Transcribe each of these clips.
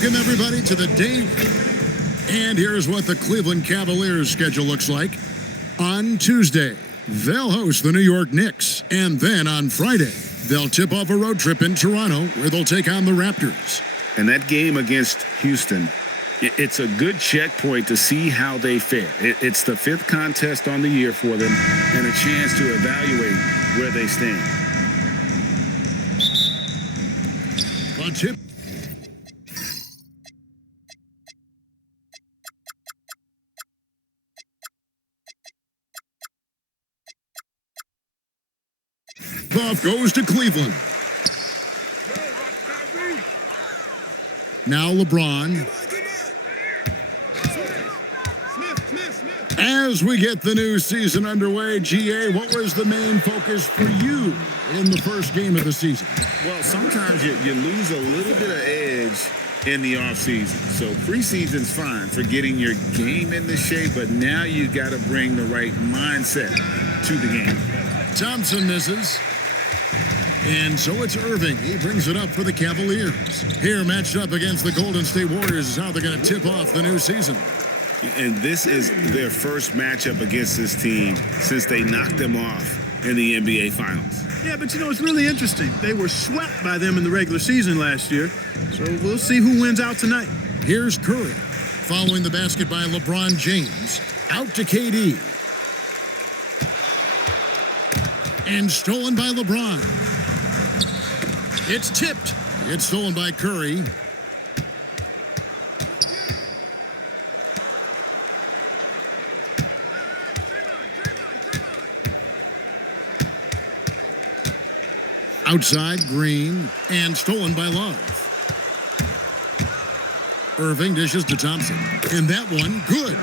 Welcome, everybody, to the day. And here's what the Cleveland Cavaliers schedule looks like. On Tuesday, they'll host the New York Knicks. And then on Friday, they'll tip off a road trip in Toronto where they'll take on the Raptors. And that game against Houston, it's a good checkpoint to see how they fare. It's the fifth contest on the year for them and a chance to evaluate where they stand. The tip. Off goes to Cleveland. Now LeBron. As we get the new season underway, GA, what was the main focus for you in the first game of the season? Well, sometimes you lose a little bit of edge in the offseason. So preseason's fine for getting your game into shape, but now you got to bring the right mindset to the game. Thompson misses. And so it's Irving. He brings it up for the Cavaliers. Here, matched up against the Golden State Warriors, is how they're going to tip off the new season. And this is their first matchup against this team since they knocked them off in the NBA Finals. Yeah, but you know, it's really interesting. They were swept by them in the regular season last year. So we'll see who wins out tonight. Here's Curry. Following the basket by LeBron James. Out to KD. And stolen by LeBron. It's tipped. It's stolen by Curry. Outside, Green, and stolen by Love. Irving dishes to Thompson. And that one, good.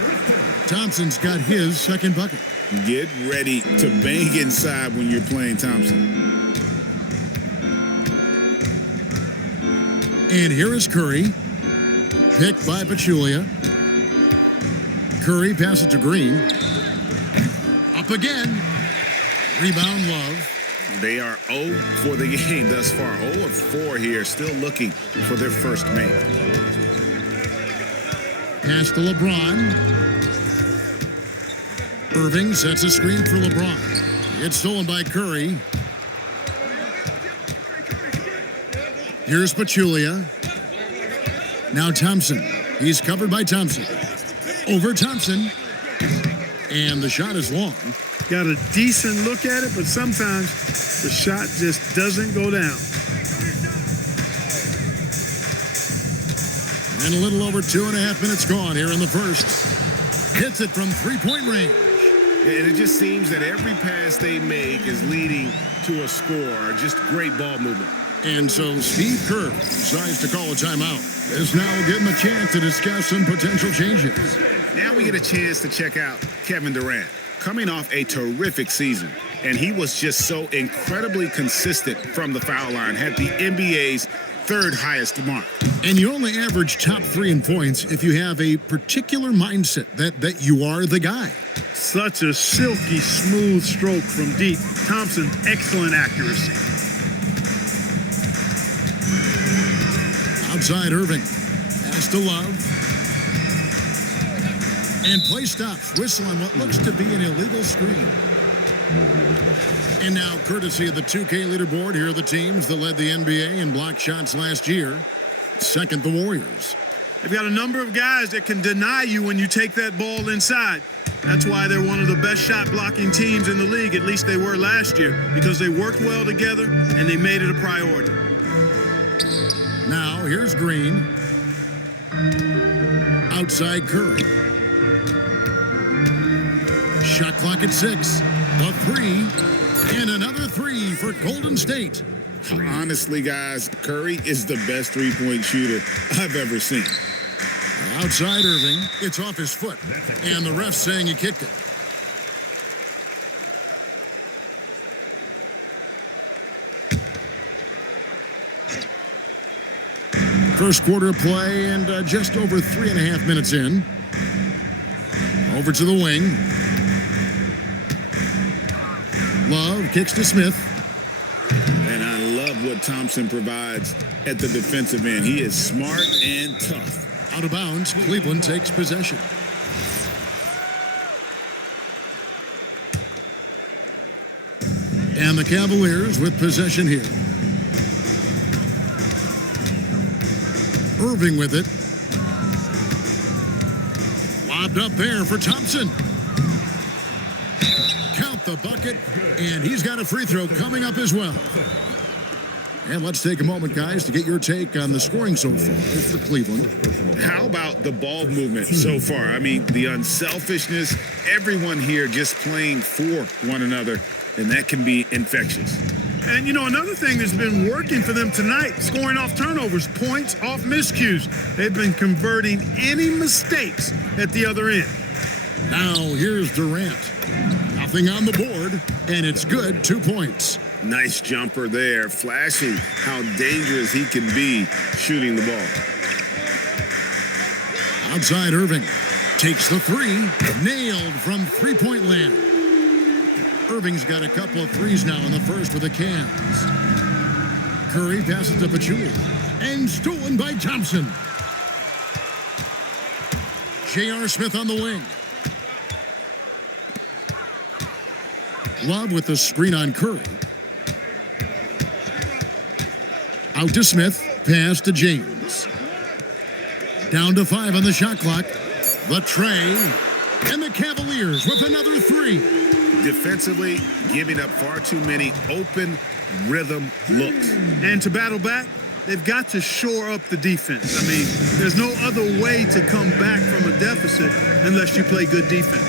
Thompson's got his second bucket. Get ready to bang inside when you're playing Thompson. And here is Curry. Picked by Pachulia. Curry passes to Green. Up again. Rebound, Love. They are 0 for the game thus far. 0 of 4 here, still looking for their first make. Pass to LeBron. Irving sets a screen for LeBron. It's stolen by Curry. Here's Pachulia. Now Thompson. He's covered by Thompson. Over Thompson. And the shot is long. Got a decent look at it, but sometimes the shot just doesn't go down. And a little over 2.5 minutes gone here in the first. Hits it from three-point range. And it just seems that every pass they make is leading to a score. Just great ball movement. And so Steve Kerr decides to call a timeout. This now will give him a chance to discuss some potential changes. Now we get a chance to check out Kevin Durant, coming off a terrific season. And he was just so incredibly consistent from the foul line, had the NBA's third highest mark. And you only average top 3 in points if you have a particular mindset that you are the guy. Such a silky smooth stroke from deep. Thompson, excellent accuracy. Outside Irving. Pass to Love. And play stops. Whistle on what looks to be an illegal screen. And now, courtesy of the 2K leaderboard, here are the teams that led the NBA in block shots last year. Second, the Warriors. They've got a number of guys that can deny you when you take that ball inside. That's why they're one of the best shot blocking teams in the league, at least they were last year, because they worked well together and they made it a priority. Now, here's Green. Outside Curry. Shot clock at 6. The 3. And another 3 for Golden State. Honestly, guys, Curry is the best three-point shooter I've ever seen. Outside Irving. It's off his foot. And the ref's saying he kicked it. First quarter of play and just over 3.5 minutes in. Over to the wing. Love kicks to Smith. And I love what Thompson provides at the defensive end. He is smart and tough. Out of bounds, Cleveland takes possession. And the Cavaliers with possession here. Irving with it. Lobbed up there for Thompson. Count the bucket, and he's got a free throw coming up as well. And let's take a moment, guys, to get your take on the scoring so far for Cleveland. How about the ball movement so far? I mean, the unselfishness, everyone here just playing for one another, and that can be infectious. And, you know, another thing that's been working for them tonight, scoring off turnovers, points off miscues. They've been converting any mistakes at the other end. Now, here's Durant. Nothing on the board, and it's good, 2 points. Nice jumper there, flashing how dangerous he can be shooting the ball. Outside Irving. Takes the three. Nailed from three-point land. Irving's got a couple of threes now in the first with the Cavs. Curry passes to Pachulia. And stolen by Thompson. J.R. Smith on the wing. Love with the screen on Curry. Out to Smith. Pass to James. Down to 5 on the shot clock. The tray. And the Cavaliers with another three. Defensively, giving up far too many open rhythm looks. And to battle back, they've got to shore up the defense. I mean, there's no other way to come back from a deficit unless you play good defense.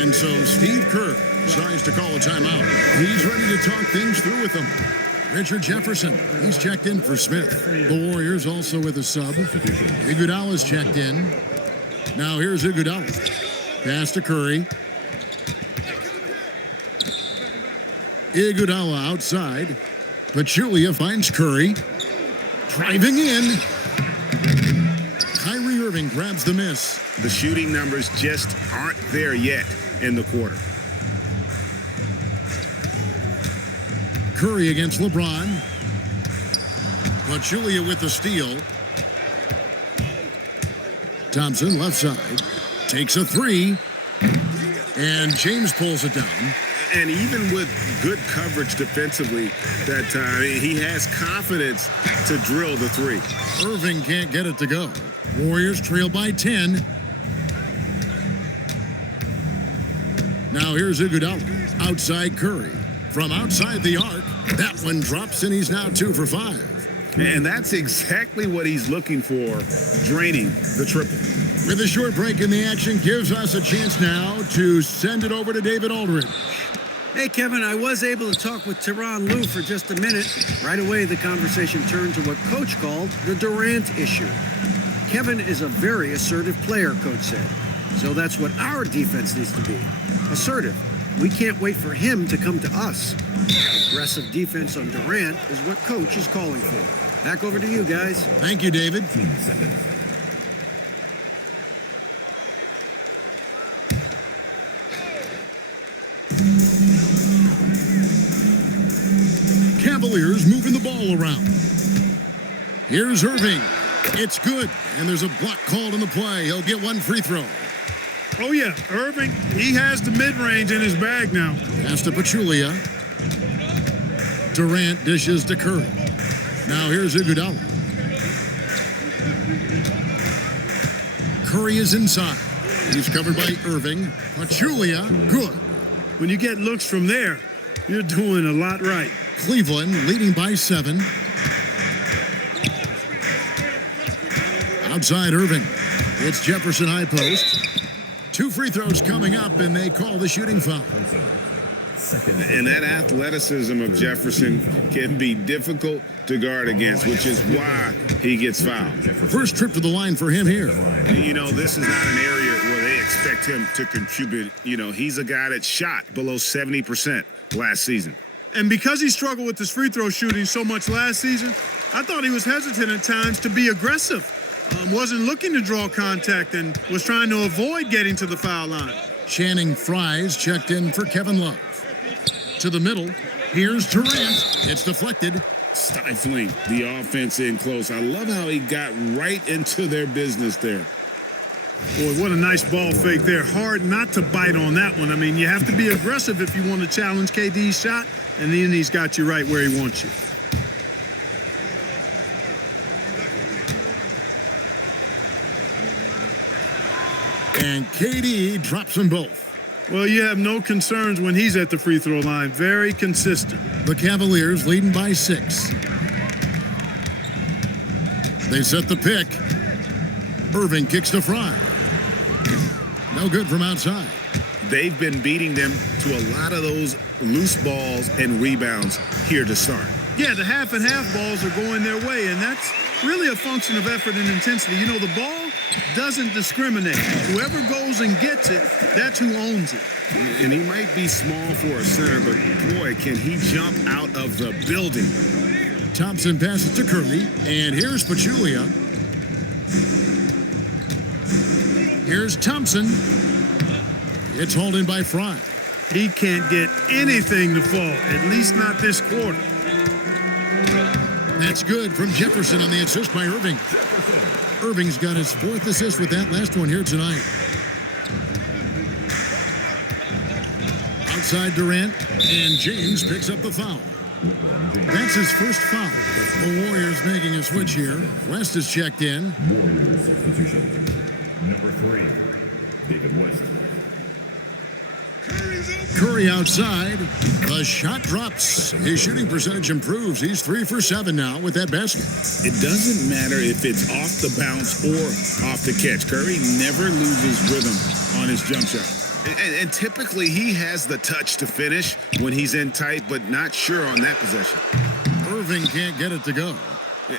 And so Steve Kerr decides to call a timeout. He's ready to talk things through with them. Richard Jefferson, he's checked in for Smith. The Warriors also with a sub. Iguodala's checked in. Now here's Iguodala. Pass to Curry. Iguodala outside. Pachulia finds Curry. Driving in. Kyrie Irving grabs the miss. The shooting numbers just aren't there yet in the quarter. Curry against LeBron. Pachulia with the steal. Thompson left side. Takes a three. And James pulls it down. And even with good coverage defensively that time, he has confidence to drill the three. Irving can't get it to go. Warriors trail by 10. Now here's Iguodala. Outside Curry. From outside the arc, that one drops and he's now 2 for 5. And that's exactly what he's looking for, draining the triple. With a short break in the action, gives us a chance now to send it over to David Aldridge. Hey, Kevin, I was able to talk with Tyronn Lue for just a minute. Right away, the conversation turned to what Coach called the Durant issue. Kevin is a very assertive player, Coach said. So that's what our defense needs to be. Assertive. We can't wait for him to come to us. Aggressive defense on Durant is what Coach is calling for. Back over to you, guys. Thank you, David. Cavaliers moving the ball around. Here's Irving. It's good, and there's a block called in the play. He'll get one free throw. Oh, yeah, Irving, he has the mid-range in his bag now. Pass to Pachulia. Durant dishes to Curry. Now here's Iguodala. Curry is inside. He's covered by Irving. Pachulia, good. When you get looks from there, you're doing a lot right. Cleveland leading by 7. Outside Irving. It's Jefferson high post. 2 free throws coming up, and they call the shooting foul. And that athleticism of Jefferson can be difficult to guard against, which is why he gets fouled. First trip to the line for him here. You know, this is not an area where they expect him to contribute. You know, he's a guy that shot below 70% last season. And because he struggled with his free throw shooting so much last season, I thought he was hesitant at times to be aggressive. Wasn't looking to draw contact and was trying to avoid getting to the foul line. Channing Frye's checked in for Kevin Love. To the middle, here's Durant. It's deflected. stifling the offense in close. I love how he got right into their business there. Boy, what a nice ball fake there. Hard not to bite on that one. I mean, you have to be aggressive if you want to challenge KD's shot, and then he's got you right where he wants you. And KD drops them both. Well, you have no concerns when he's at the free throw line. Very consistent. The Cavaliers leading by 6. They set the pick. Irving kicks to Fry. No good from outside. They've been beating them to a lot of those loose balls and rebounds here to start. Yeah, the half and half balls are going their way, and that's really a function of effort and intensity. You know, the ball doesn't discriminate. Whoever goes and gets it, that's who owns it. And he might be small for a center, but boy, can he jump out of the building. Thompson passes to Curry, and here's Pachulia. Here's Thompson. It's hauled in by Fry. He can't get anything to fall, at least not this quarter. That's good from Jefferson on the assist by Irving. Irving's got his 4th assist with that last one here tonight. Outside Durant, and James picks up the foul. That's his first foul. The Warriors making a switch here. West is checked in. Warriors substitution. Number 3, David West. Curry outside. The shot drops. His shooting percentage improves. He's 3 for 7 now with that basket. It doesn't matter if it's off the bounce or off the catch. Curry never loses rhythm on his jump shot. And typically he has the touch to finish when he's in tight, but not sure on that possession. Irving can't get it to go.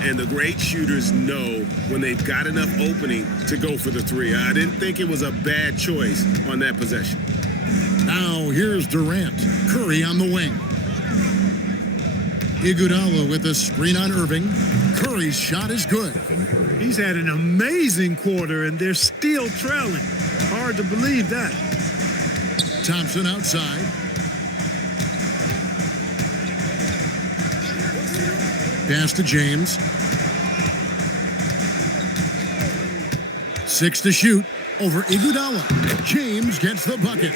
And the great shooters know when they've got enough opening to go for the 3. I didn't think it was a bad choice on that possession. Now here's Durant. Curry on the wing. Iguodala with a screen on Irving. Curry's shot is good. He's had an amazing quarter, and they're still trailing. Hard to believe that. Thompson outside. Pass to James. 6 to shoot over Iguodala. James gets the bucket.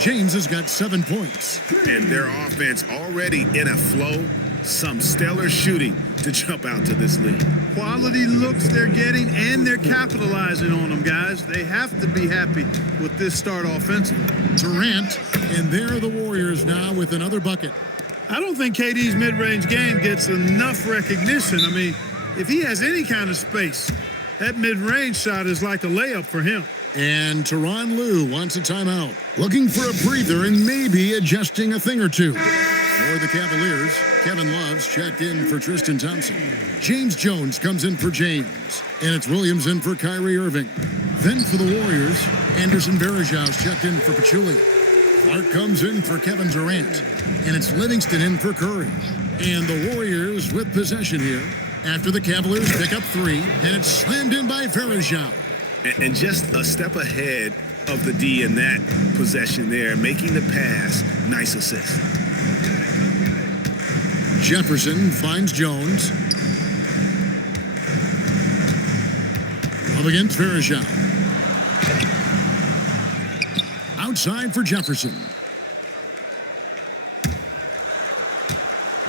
James has got 7 points. And their offense already in a flow. Some stellar shooting to jump out to this lead. Quality looks they're getting, and they're capitalizing on them, guys. They have to be happy with this start offensively. Durant, and there the Warriors now with another bucket. I don't think KD's mid-range game gets enough recognition. I mean, if he has any kind of space, that mid-range shot is like a layup for him. And Tyronn Lue wants a timeout. Looking for a breather and maybe adjusting a thing or two. For the Cavaliers, Kevin Love's checked in for Tristan Thompson. James Jones comes in for James. And it's Williams in for Kyrie Irving. Then for the Warriors, Anderson Varejau's checked in for Pachulia. Clark comes in for Kevin Durant. And it's Livingston in for Curry. And the Warriors with possession here after the Cavaliers pick up 3. And it's slammed in by Varejao. And just a step ahead of the D in that possession there, making the pass. Nice assist. Jefferson finds Jones. Up against Varejao. Outside for Jefferson.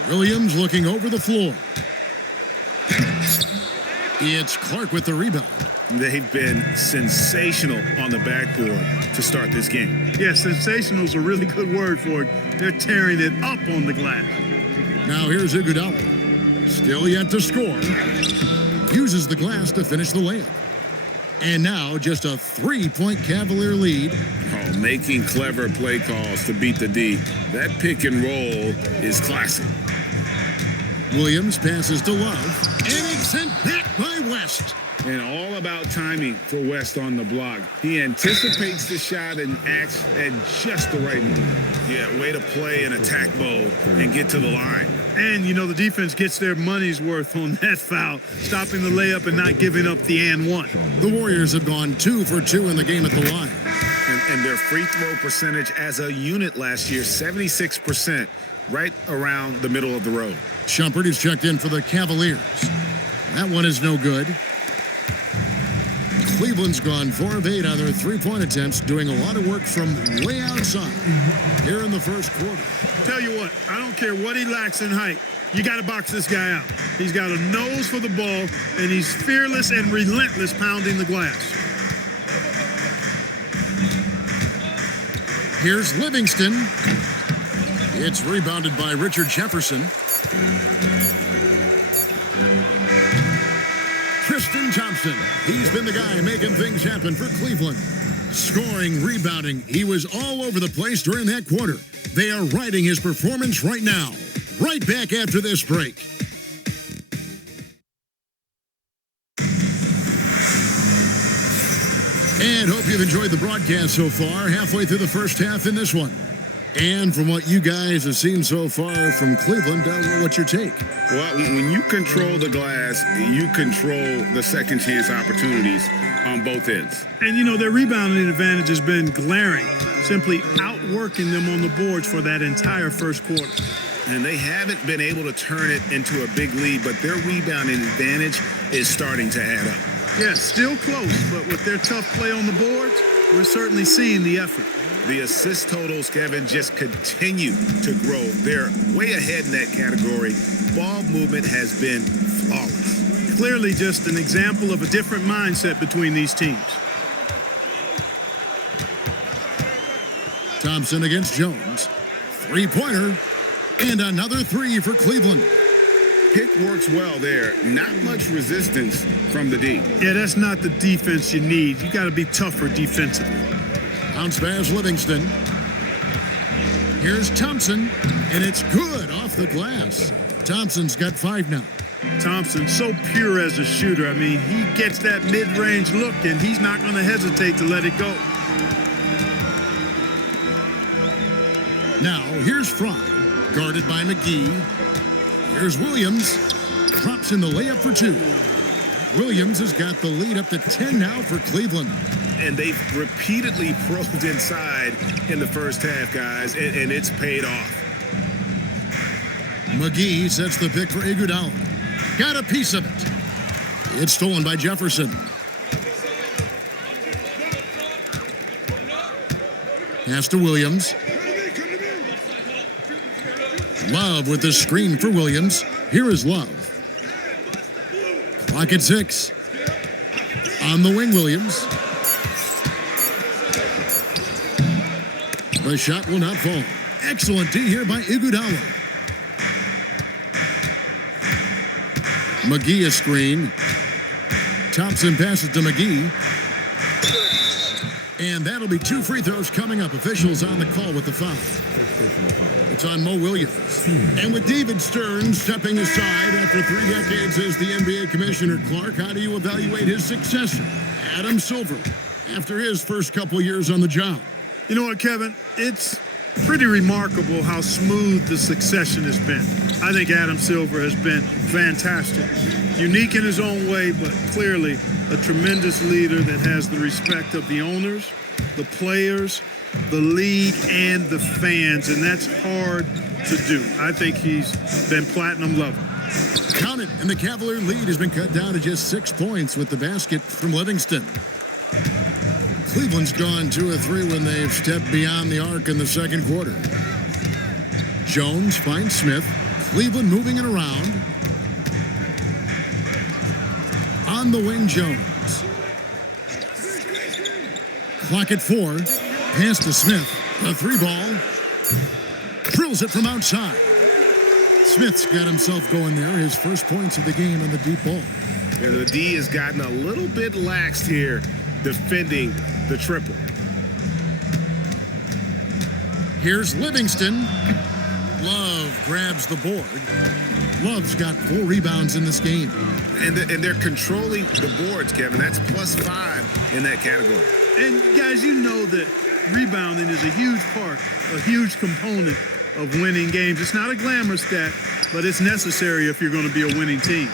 Williams looking over the floor. It's Clark with the rebound. They've been sensational on the backboard to start this game. Yeah, sensational is a really good word for it. They're tearing it up on the glass. Now here's Iguodala. Still yet to score. Uses the glass to finish the layup. And now just a 3-point Cavalier lead. Oh, making clever play calls to beat the D. That pick and roll is classic. Williams passes to Love. And it's sent back by West. And all about timing for West on the block. He anticipates the shot and acts at just the right moment. Yeah, way to play in attack mode and get to the line. And, you know, the defense gets their money's worth on that foul, stopping the layup and not giving up the and one. The Warriors have gone 2 for 2 in the game at the line. And their free throw percentage as a unit last year, 76%. right around the middle of the road. Shumpert is checked in for the Cavaliers. That one is no good. Cleveland's gone 4 of 8 on their three-point attempts, doing a lot of work from way outside here in the first quarter. Tell you what, I don't care what he lacks in height. You got to box this guy out. He's got a nose for the ball, and he's fearless and relentless pounding the glass. Here's Livingston. It's rebounded by Richard Jefferson. Tristan Thompson. He's been the guy making things happen for Cleveland. Scoring, rebounding. He was all over the place during that quarter. They are riding his performance right now. Right back after this break. And hope you've enjoyed the broadcast so far, halfway through the first half in this one. And from what you guys have seen so far from Cleveland, what's your take? Well, when you control the glass, you control the second chance opportunities on both ends. And, you know, their rebounding advantage has been glaring, simply outworking them on the boards for that entire first quarter. And they haven't been able to turn it into a big lead, but their rebounding advantage is starting to add up. Yeah, still close, but with their tough play on the boards, we're certainly seeing the effort. The assist totals, Kevin, just continue to grow. They're way ahead in that category. Ball movement has been flawless. Clearly just an example of a different mindset between these teams. Thompson against Jones. Three-pointer. And another three for Cleveland. Pick works well there. Not much resistance from the D. Yeah, that's not the defense you need. You got to be tougher defensively. Bounce pass Livingston. Here's Thompson, and it's good off the glass. Thompson's got 5 now. Thompson, so pure as a shooter. I mean, he gets that mid-range look, and he's not going to hesitate to let it go. Now, here's Fry, guarded by McGee. Here's Williams. Drops in the layup for 2. Williams has got the lead up to 10 now for Cleveland. And they've repeatedly probed inside in the first half, guys, and it's paid off. McGee sets the pick for Iguodala. Got a piece of it. It's stolen by Jefferson. Pass to Williams. Love with the screen for Williams. Here is Love. Clock at 6. On the wing, Williams. The shot will not fall. Excellent D here by Iguodala. McGee a screen. Thompson passes to McGee. And that'll be 2 free throws coming up. Officials on the call with the foul. It's on Mo Williams. And with David Stern stepping aside after 3 decades as the NBA Commissioner, Clark, how do you evaluate his successor, Adam Silver, after his first couple years on the job? You know what, Kevin? It's pretty remarkable how smooth the succession has been. I think Adam Silver has been fantastic. Unique in his own way, but clearly a tremendous leader that has the respect of the owners, the players, the league, and the fans, and that's hard to do. I think he's been platinum level. Count it, and the Cavalier lead has been cut down to just 6 points with the basket from Livingston. Cleveland's gone 2 of 3 when they've stepped beyond the arc in the second quarter. Jones finds Smith. Cleveland moving it around. On the wing, Jones. Clock at 4. Pass to Smith. A 3-ball. Drills it from outside. Smith's got himself going there. His first points of the game on the deep ball. And the D has gotten a little bit lax here defending the triple. Here's Livingston. Love grabs the board. Love's got 4 rebounds in this game. And they're controlling the boards, Kevin. That's +5 in that category. And guys, you know that rebounding is a huge part, a huge component of winning games. It's not a glamour stat, but it's necessary if you're going to be a winning team.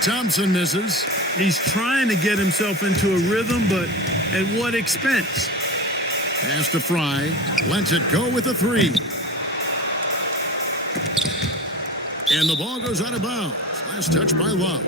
Thompson misses. He's trying to get himself into a rhythm, but at what expense? Pass to Fry. Lets it go with a 3. And the ball goes out of bounds. Last touch by Love.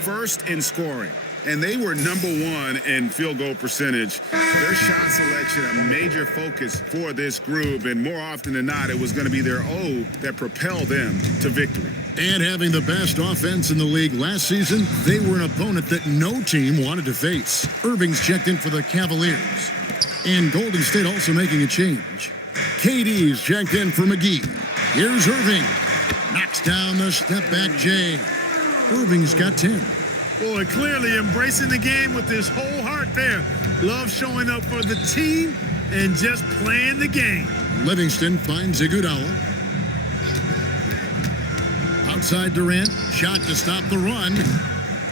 First in scoring. And they were #1 in field goal percentage. Their shot selection, a major focus for this group. And more often than not, it was going to be their O that propelled them to victory. And having the best offense in the league last season, they were an opponent that no team wanted to face. Irving's checked in for the Cavaliers. And Golden State also making a change. KD's checked in for McGee. Here's Irving. Knocks down the step-back J. Irving's got 10. Boy, clearly embracing the game with his whole heart there. Love showing up for the team and just playing the game. Livingston finds Iguodala. Outside Durant, shot to stop the run.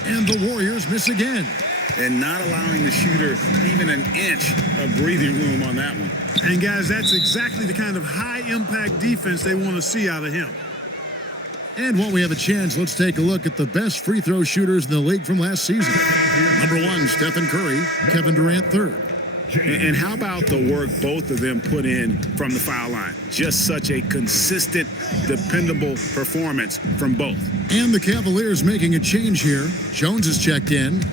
And the Warriors miss again. And not allowing the shooter even an inch of breathing room on that one. And guys, that's exactly the kind of high-impact defense they want to see out of him. And while we have a chance, let's take a look at the best free throw shooters in the league from last season. Number 1, Stephen Curry. Kevin Durant, 3rd. And how about the work both of them put in from the foul line? Just such a consistent, dependable performance from both. And the Cavaliers making a change here. Jones is checked in.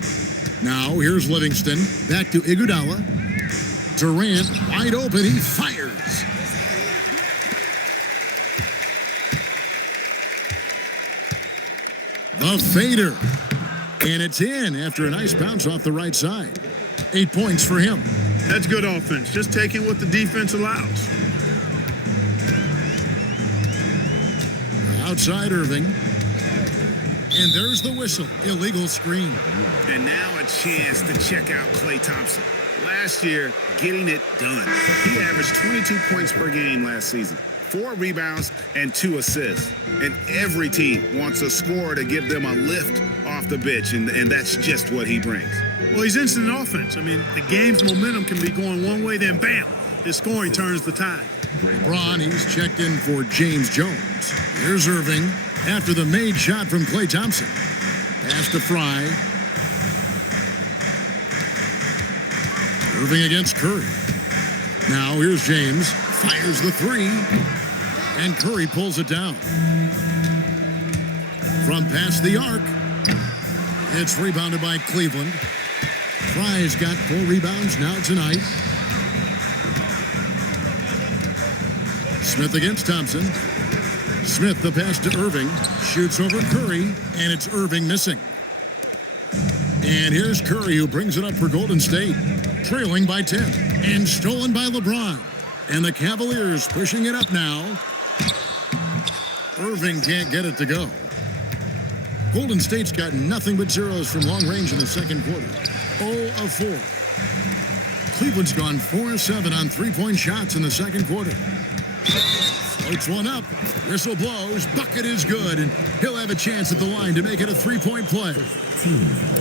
Now here's Livingston. Back to Iguodala. Durant wide open. He fires. The fader. And it's in after a nice bounce off the right side. 8 points for him. That's good offense, just taking what the defense allows. Outside Irving. And there's the whistle. Illegal screen. And now a chance to check out Klay Thompson. Last year, getting it done. He averaged 22 points per game last season, 4 rebounds and 2 assists. And every team wants a scorer to give them a lift off the bench, and that's just what he brings. Well, he's instant offense. I mean, the game's momentum can be going one way, then bam, his scoring turns the tide. Braun, he's checked in for James Jones. Here's Irving after the made shot from Klay Thompson. Pass to Fry. Irving against Curry. Now here's James. Fires the 3. And Curry pulls it down. From past the arc. It's rebounded by Cleveland. Fry's got 4 rebounds now tonight. Smith against Thompson. Smith the pass to Irving. Shoots over Curry, and it's Irving missing. And here's Curry, who brings it up for Golden State. Trailing by 10. And stolen by LeBron. And the Cavaliers pushing it up now. Irving can't get it to go. Golden State's got nothing but zeros from long range in the second quarter. 0 of 4. Cleveland's gone 4 of 7 on 3-point shots in the second quarter. Floats one up. Whistle blows. Bucket is good. And he'll have a chance at the line to make it a 3-point play.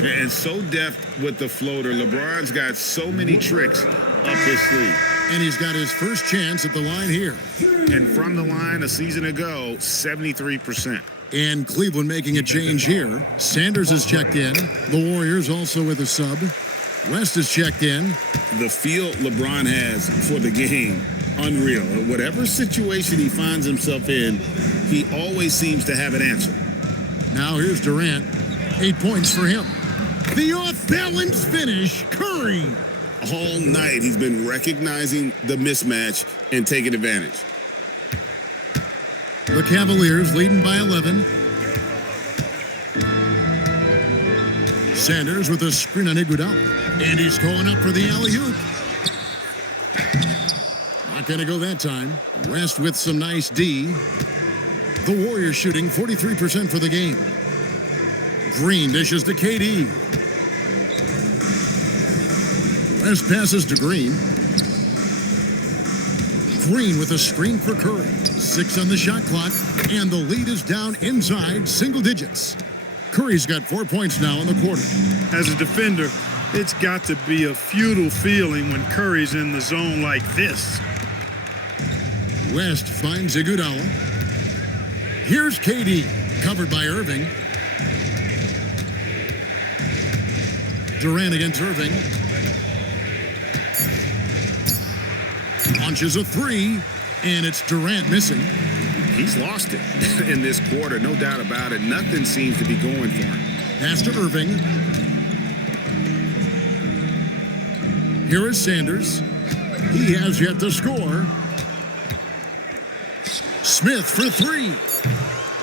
And so deft with the floater. LeBron's got so many tricks up his sleeve. And he's got his first chance at the line here. And from the line a season ago, 73%. And Cleveland making a change here. Sanders is checked in. The Warriors also with a sub. West is checked in. The feel LeBron has for the game, unreal. Whatever situation he finds himself in, he always seems to have an answer. Now here's Durant. 8 points for him. The off-balance finish, Curry. All night he's been recognizing the mismatch and taking advantage. The Cavaliers leading by 11. Sanders with a screen on Iguodala. And he's going up for the alley-oop. Not going to go that time. West with some nice D. The Warriors shooting 43% for the game. Green dishes to KD. West passes to Green. Green with a screen for Curry. 6 on the shot clock, and the lead is down inside single digits. Curry's got 4 points now in the quarter. As a defender, it's got to be a futile feeling when Curry's in the zone like this. West finds Iguodala. Here's KD, covered by Irving. Durant against Irving. Launches a 3, and it's Durant missing. he's lost it in this quarter, no doubt about it. Nothing seems to be going for him. Pass to Irving. Here is Sanders. He has yet to score. Smith for three.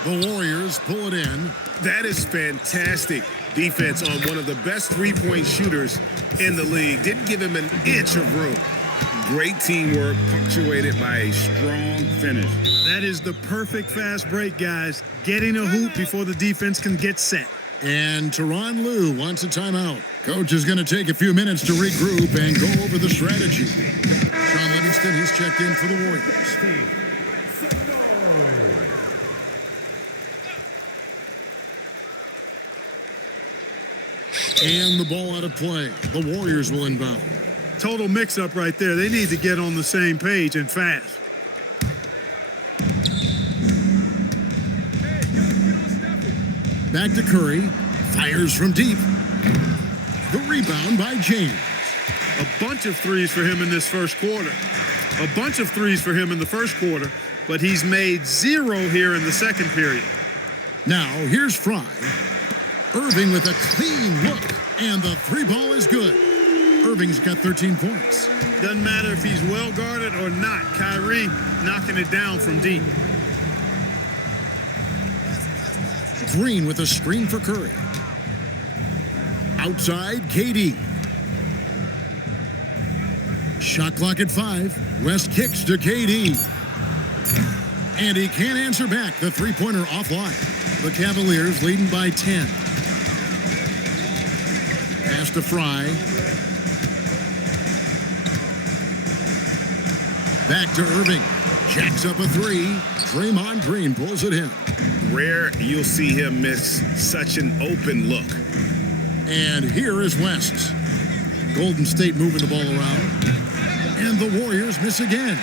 The Warriors pull it in. That is fantastic defense on one of the best three-point shooters in the league. Didn't give him an inch of room. Great teamwork punctuated by a strong finish. That is the perfect fast break, guys. Getting a hoop before the defense can get set. And Tyronn Lue wants a timeout. Coach is going to take a few minutes to regroup and go over the strategy. Sean Livingston, he's checked in for the Warriors. And the ball out of play. The Warriors will inbound. Total mix-up right there. They need to get on the same page and fast. Back to Curry. Fires from deep. The rebound by James. A bunch of threes for him in this first quarter. A bunch of threes for him in the first quarter, but he's made 0 here in the second period. Now, here's Fry. Irving with a clean look, and the three ball is good. Irving's got 13 points. Doesn't matter if he's well guarded or not. Kyrie knocking it down from deep. Green with a screen for Curry. Outside, KD. Shot clock at 5. West kicks to KD. And he can't answer back. The three-pointer offline. The Cavaliers leading by 10. Pass to Fry. Back to Irving. Jacks up a three. Draymond Green pulls it in. Rare you'll see him miss such an open look. And here is West. Golden State moving the ball around. And the Warriors miss again.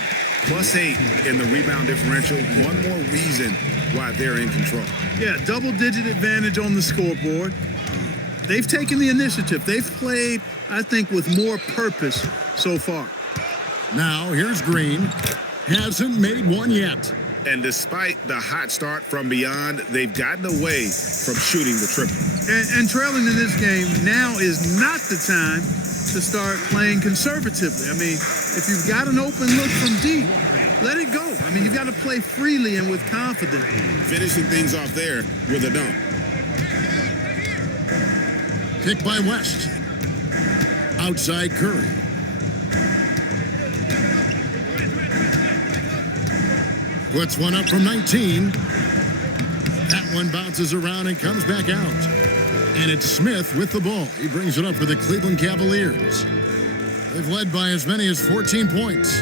+8 in the rebound differential. One more reason why they're in control. Yeah, double-digit advantage on the scoreboard. They've taken the initiative. They've played, I think, with more purpose so far. Now, here's Green. Hasn't made one yet. And despite the hot start from beyond, they've gotten away from shooting the triple. And trailing in this game, now is not the time to start playing conservatively. I mean, if you've got an open look from deep, let it go. I mean, you've got to play freely and with confidence. Finishing things off there with a dunk. Pick by West. Outside Curry. Puts one up from 19. That one bounces around and comes back out. And it's Smith with the ball. He brings it up for the Cleveland Cavaliers. They've led by as many as 14 points.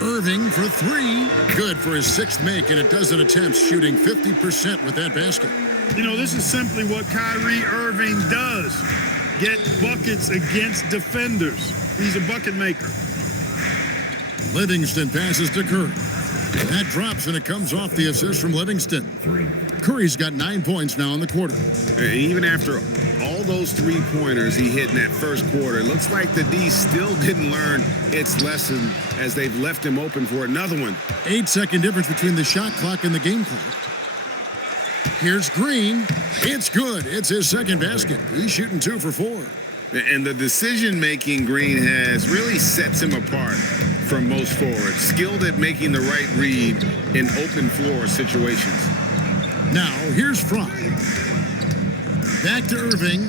Irving for three. Good for his sixth make, and a dozen attempts, shooting 50% with that basket. You know, this is simply what Kyrie Irving does. Get buckets against defenders. He's a bucket maker. Livingston passes to Curry. That drops, and it comes off the assist from Livingston. Curry's got 9 points now in the quarter. And even after all those three-pointers he hit in that first quarter, it looks like the D still didn't learn its lesson as they've left him open for another one. 8-second difference between the shot clock and the game clock. Here's Green. It's good. It's his second basket. He's shooting 2 for 4. And the decision-making Green has really sets him apart from most forwards. Skilled at making the right read in open floor situations. Now, here's Fry. Back to Irving.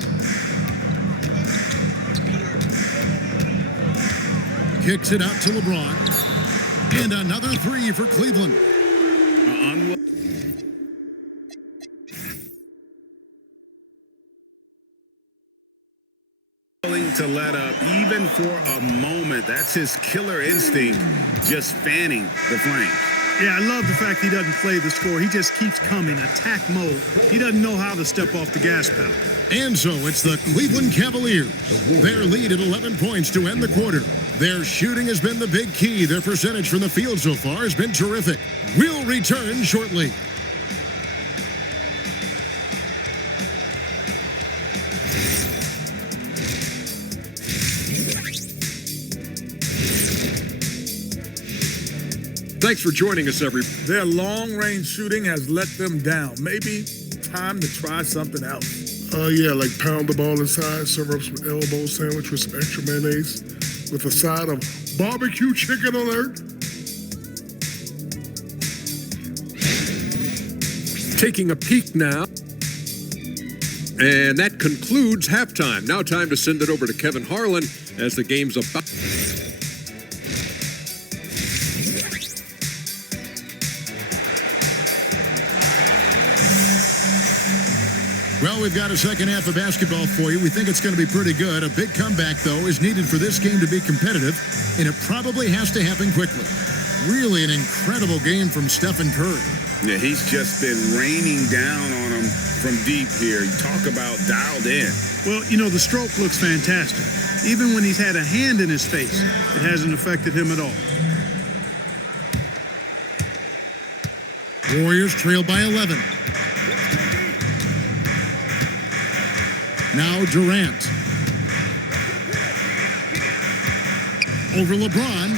Kicks it out to LeBron. And another three for Cleveland. Unwilling to let up even for a moment. That's his killer instinct, just fanning the flame. Yeah, I love the fact he doesn't play the score. He just keeps coming, attack mode. He doesn't know how to step off the gas pedal. And so it's the Cleveland Cavaliers. Their lead at 11 points to end the quarter. Their shooting has been the big key. Their percentage from the field so far has been terrific. We'll return shortly. Thanks for joining us, everybody. Their long-range shooting has let them down. Maybe time to try something else. Yeah, like pound the ball inside, serve up some elbow sandwich with some extra mayonnaise with a side of barbecue chicken alert. Taking a peek now. And that concludes halftime. Now time to send it over to Kevin Harlan as the game's about. Well, we've got a second half of basketball for you. We think it's going to be pretty good. A big comeback, though, is needed for this game to be competitive, and it probably has to happen quickly. Really an incredible game from Stephen Curry. Yeah, he's just been raining down on him from deep here. You talk about dialed in. Well, you know, the stroke looks fantastic. Even when he's had a hand in his face, it hasn't affected him at all. Warriors trail by 11. Now Durant. Over LeBron.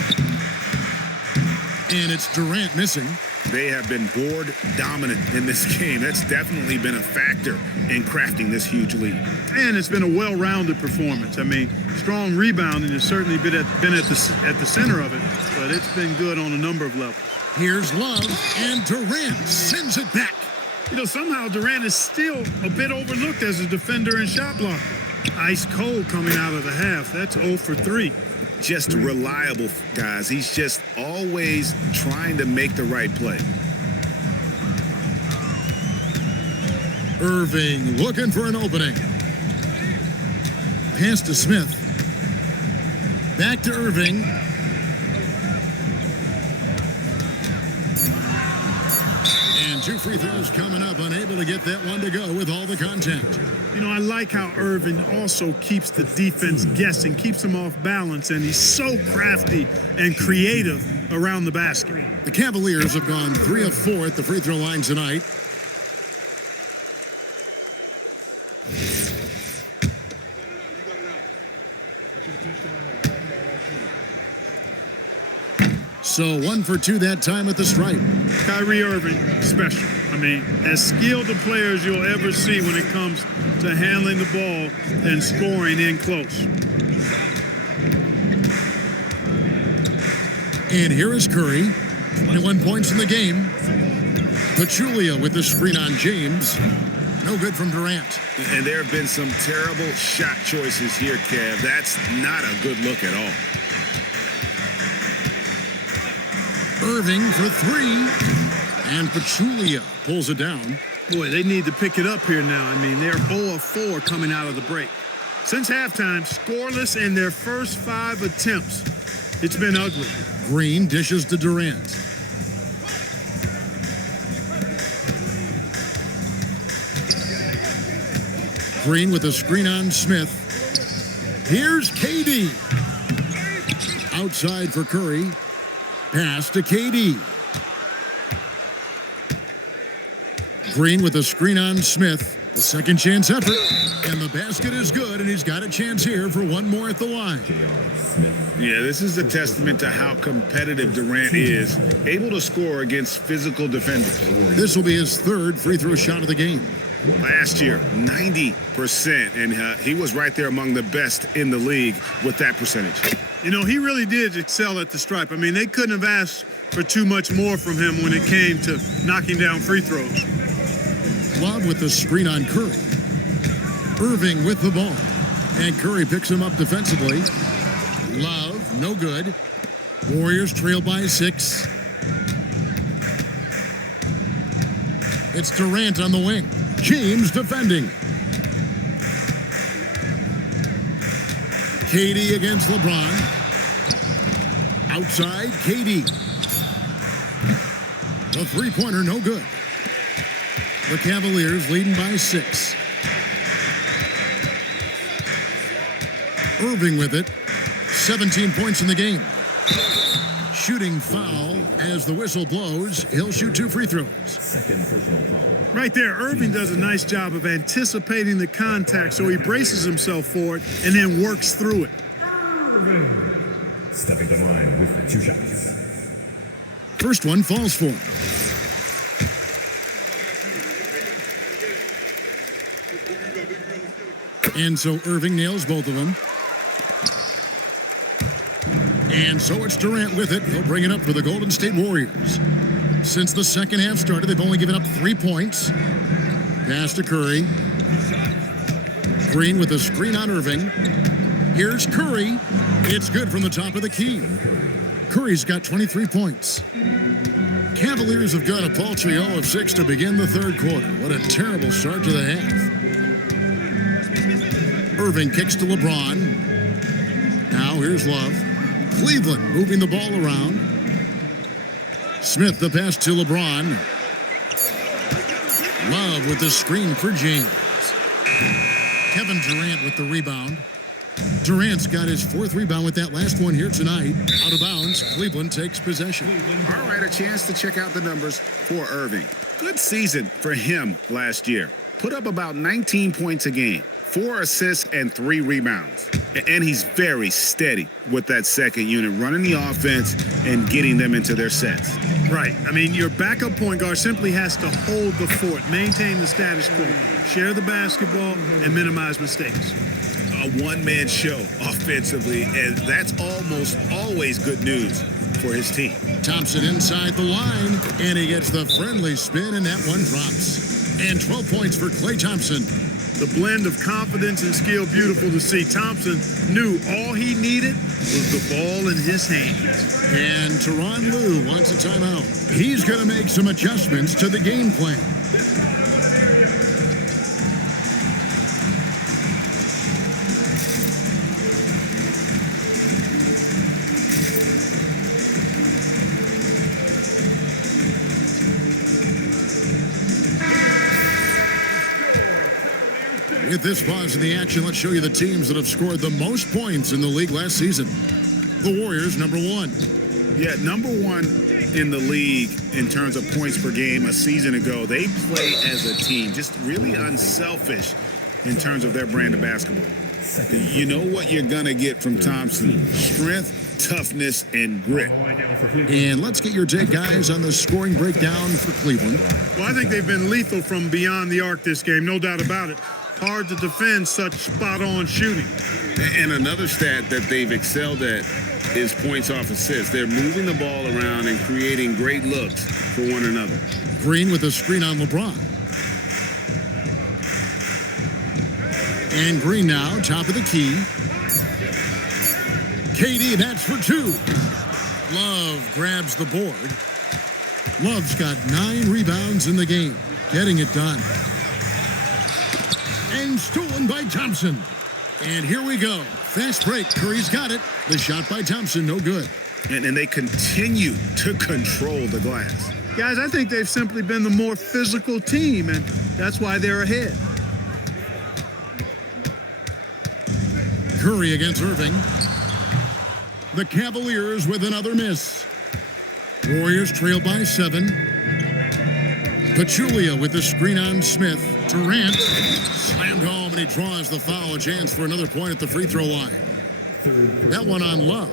And it's Durant missing. They have been board dominant in this game. That's definitely been a factor in crafting this huge lead. And it's been a well-rounded performance. I mean, strong rebounding has certainly been at the center of it, but it's been good on a number of levels. Here's Love, and Durant sends it back. You know, somehow Durant is still a bit overlooked as a defender and shot blocker. Ice cold coming out of the half. That's 0 for 3. Just reliable, guys. He's just always trying to make the right play. Irving looking for an opening. Pass to Smith. Back to Irving. And 2 free throws coming up. Unable to get that one to go with all the contact. You know, I like how Irving also keeps the defense guessing, keeps them off balance, and he's so crafty and creative around the basket. The Cavaliers have gone 3 of 4 at the free throw line tonight. So 1 for 2 that time at the stripe. Kyrie Irving, special. I mean, as skilled a player as you'll ever see when it comes to handling the ball and scoring in close. And here is Curry, 21 points in the game. Pachulia with the screen on James. No good from Durant. And there have been some terrible shot choices here, Kev. That's not a good look at all. Irving for 3. And Pachulia pulls it down. Boy, they need to pick it up here now. I mean, they're 0 of 4 coming out of the break. Since halftime, scoreless in their first 5 attempts. It's been ugly. Green dishes to Durant. Green with a screen on Smith. Here's KD. Outside for Curry. Pass to KD. Green with a screen on Smith. The second chance effort. And the basket is good, and he's got a chance here for one more at the line. Yeah, this is a testament to how competitive Durant is, able to score against physical defenders. This will be his 3rd free throw shot of the game. Last year, 90%, and he was right there among the best in the league with that percentage. You know, he really did excel at the stripe. I mean, they couldn't have asked for too much more from him when it came to knocking down free throws. Love with the screen on Curry. Irving with the ball. And Curry picks him up defensively. Love, no good. Warriors trail by 6. It's Durant on the wing. James defending. KD against LeBron. Outside, KD. The three-pointer, no good. The Cavaliers leading by 6. Irving with it. 17 points in the game. Shooting foul as the whistle blows. He'll shoot 2 free throws. Right there, Irving does a nice job of anticipating the contact, so he braces himself for it and then works through it. Stepping to line with 2 shots. First one falls for him. And so Irving nails both of them. And so it's Durant with it. He'll bring it up for the Golden State Warriors. Since the second half started, they've only given up 3 points. Pass to Curry. Green with a screen on Irving. Here's Curry. It's good from the top of the key. Curry's got 23 points. Cavaliers have got a paltry 0 of 6 to begin the third quarter. What a terrible start to the half. Irving kicks to LeBron. Now here's Love. Cleveland moving the ball around. Smith the pass to LeBron. Love with the screen for James. Kevin Durant with the rebound. Durant's got his 4th rebound with that last one here tonight. Out of bounds, Cleveland takes possession. All right, a chance to check out the numbers for Irving. Good season for him last year. Put up about 19 points a game, 4 assists and 3 rebounds. And he's very steady with that second unit, running the offense and getting them into their sets. Right. I mean, your backup point guard simply has to hold the fort, maintain the status quo, share the basketball, and minimize mistakes. A one-man show offensively, and that's almost always good news for his team. Thompson inside the line, and he gets the friendly spin, and that one drops. And 12 points for Klay Thompson. The blend of confidence and skill, beautiful to see. Thompson knew all he needed was the ball in his hands. And Tyronn Lue wants a timeout. He's going to make some adjustments to the game plan. With this pause in the action, let's show you the teams that have scored the most points in the league last season. The Warriors, number 1. Yeah, number 1 in the league in terms of points per game a season ago. They play as a team, just really unselfish in terms of their brand of basketball. You know what you're going to get from Thompson: strength, toughness, and grit. And let's get your take, guys, on the scoring breakdown for Cleveland. Well, I think they've been lethal from beyond the arc this game, no doubt about it. Hard to defend such spot-on shooting. And another stat that they've excelled at is points off assists. They're moving the ball around and creating great looks for one another. Green with a screen on LeBron. And Green now, top of the key. KD, that's for 2. Love grabs the board. Love's got 9 rebounds in the game, getting it done. And stolen by Thompson. And here we go. Fast break. Curry's got it. The shot by Thompson, no good. And they continue to control the glass. Guys, I think they've simply been the more physical team, and that's why they're ahead. Curry against Irving. The Cavaliers with another miss. Warriors trail by 7. Pachulia with the screen on Smith. Durant slammed home, and he draws the foul. A chance for another point at the free throw line. That one on Love.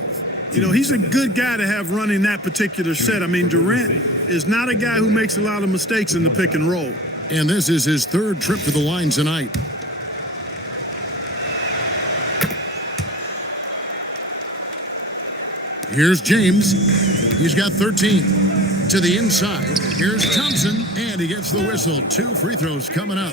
You know, he's a good guy to have running that particular set. I mean, Durant is not a guy who makes a lot of mistakes in the pick and roll. And this is his 3rd trip to the line tonight. Here's James. He's got 13. To the inside. Here's Thompson, and he gets the whistle. 2 free throws coming up.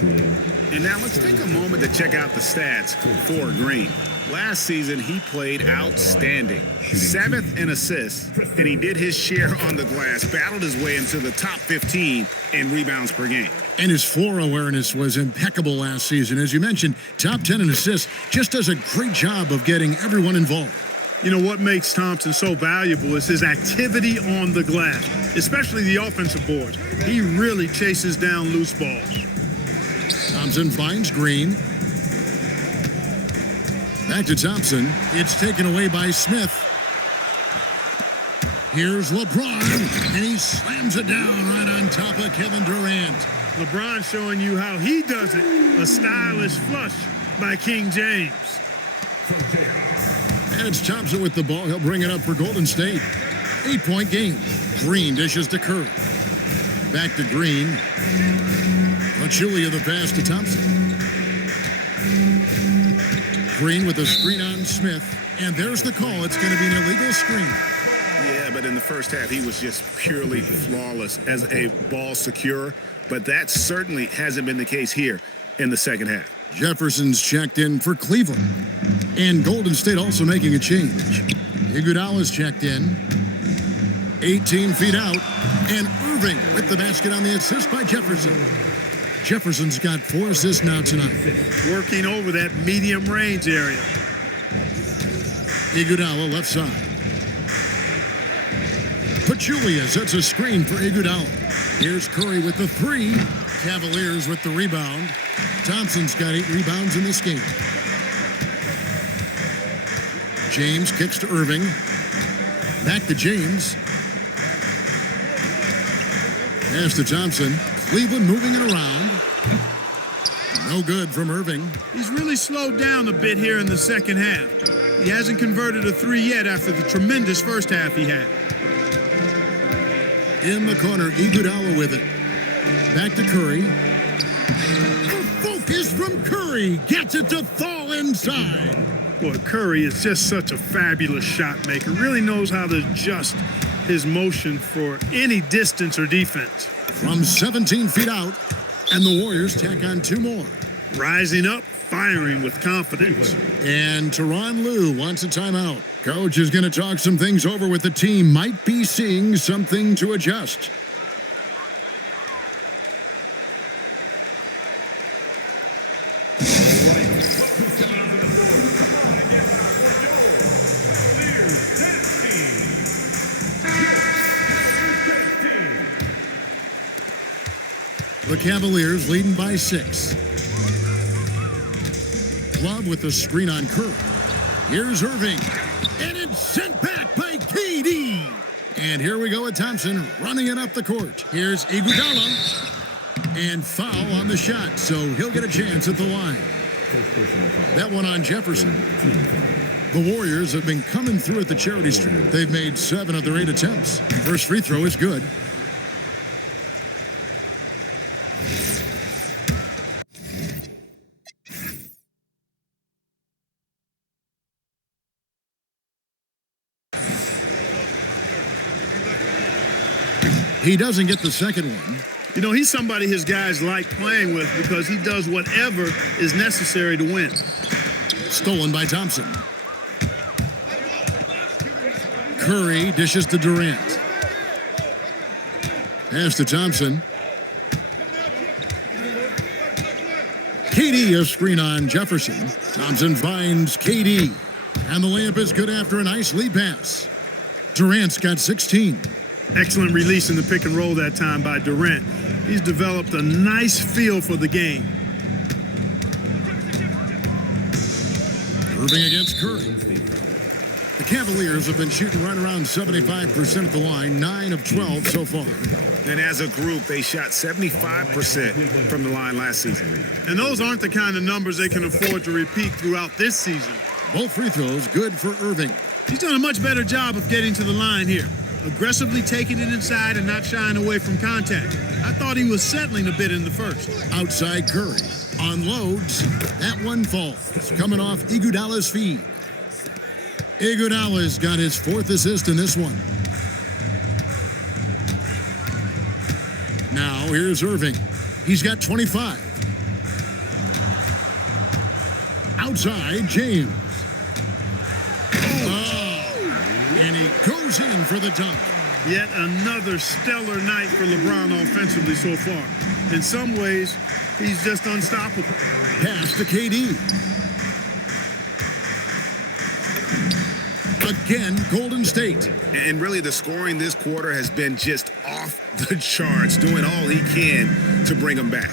And now let's take a moment to check out the stats for Green. Last season, he played outstanding. 7th in assists, and he did his share on the glass, battled his way into the top 15 in rebounds per game. And his floor awareness was impeccable last season. As you mentioned, top 10 in assists, just does a great job of getting everyone involved. You know, what makes Thompson so valuable is his activity on the glass, especially the offensive boards. He really chases down loose balls. Thompson finds Green. Back to Thompson. It's taken away by Smith. Here's LeBron, and he slams it down right on top of Kevin Durant. LeBron showing you how he does it. A stylish flush by King James. And it's Thompson with the ball. He'll bring it up for Golden State. 8-point game. Green dishes to Curry. Back to Green. Pachulia the pass to Thompson. Green with a screen on Smith. And there's the call. It's going to be an illegal screen. Yeah, but in the first half, he was just purely flawless as a ball securer. But that certainly hasn't been the case here in the second half. Jefferson's checked in for Cleveland. And Golden State also making a change. Iguodala's checked in. 18 feet out. And Irving with the basket on the assist by Jefferson. Jefferson's got 4 assists now tonight. Working over that medium range area. Iguodala left side. Pachulia sets a screen for Iguodala. Here's Curry with the 3. Cavaliers with the rebound. Thompson's got 8 rebounds in this game. James kicks to Irving. Back to James. Pass to Thompson. Cleveland moving it around. No good from Irving. He's really slowed down a bit here in the second half. He hasn't converted a 3 yet after the tremendous first half he had. In the corner, Iguodala with it. Back to Curry. The focus from Curry. Gets it to fall inside. Boy, Curry is just such a fabulous shot maker. Really knows how to adjust his motion for any distance or defense. From 17 feet out, and the Warriors tack on 2 more. Rising up, firing with confidence. And Tyronn Lue wants a timeout. Coach is going to talk some things over with the team. Might be seeing something to adjust. The Cavaliers leading by 6. Love with the screen on Curry. Here's Irving. And it's sent back by KD. And here we go with Thompson running it up the court. Here's Iguodala. And foul on the shot, so he'll get a chance at the line. That one on Jefferson. The Warriors have been coming through at the charity stripe. They've made 7 of their 8 attempts. First free throw is good. He doesn't get the second one. You know, he's somebody his guys like playing with because he does whatever is necessary to win. Stolen by Thompson. Curry dishes to Durant. Pass to Thompson. KD a screen on Jefferson. Thompson finds KD. And the layup is good after a nice lead pass. Durant's got 16. Excellent release in the pick and roll that time by Durant. He's developed a nice feel for the game. Irving against Curry. The Cavaliers have been shooting right around 75% at the line, 9 of 12 so far. And as a group, they shot 75% from the line last season. And those aren't the kind of numbers they can afford to repeat throughout this season. Both free throws good for Irving. He's done a much better job of getting to the line here. Aggressively taking it inside and not shying away from contact. I thought he was settling a bit in the first. Outside Curry. Unloads. That one falls. Coming off Iguodala's feed. Iguodala's got his 4th assist in this one. Now here's Irving. He's got 25. Outside James. And he goes in for the dunk. Yet another stellar night for LeBron offensively so far. In some ways, he's just unstoppable. Pass to KD. Again, Golden State. And really, the scoring this quarter has been just off the charts, doing all he can to bring them back.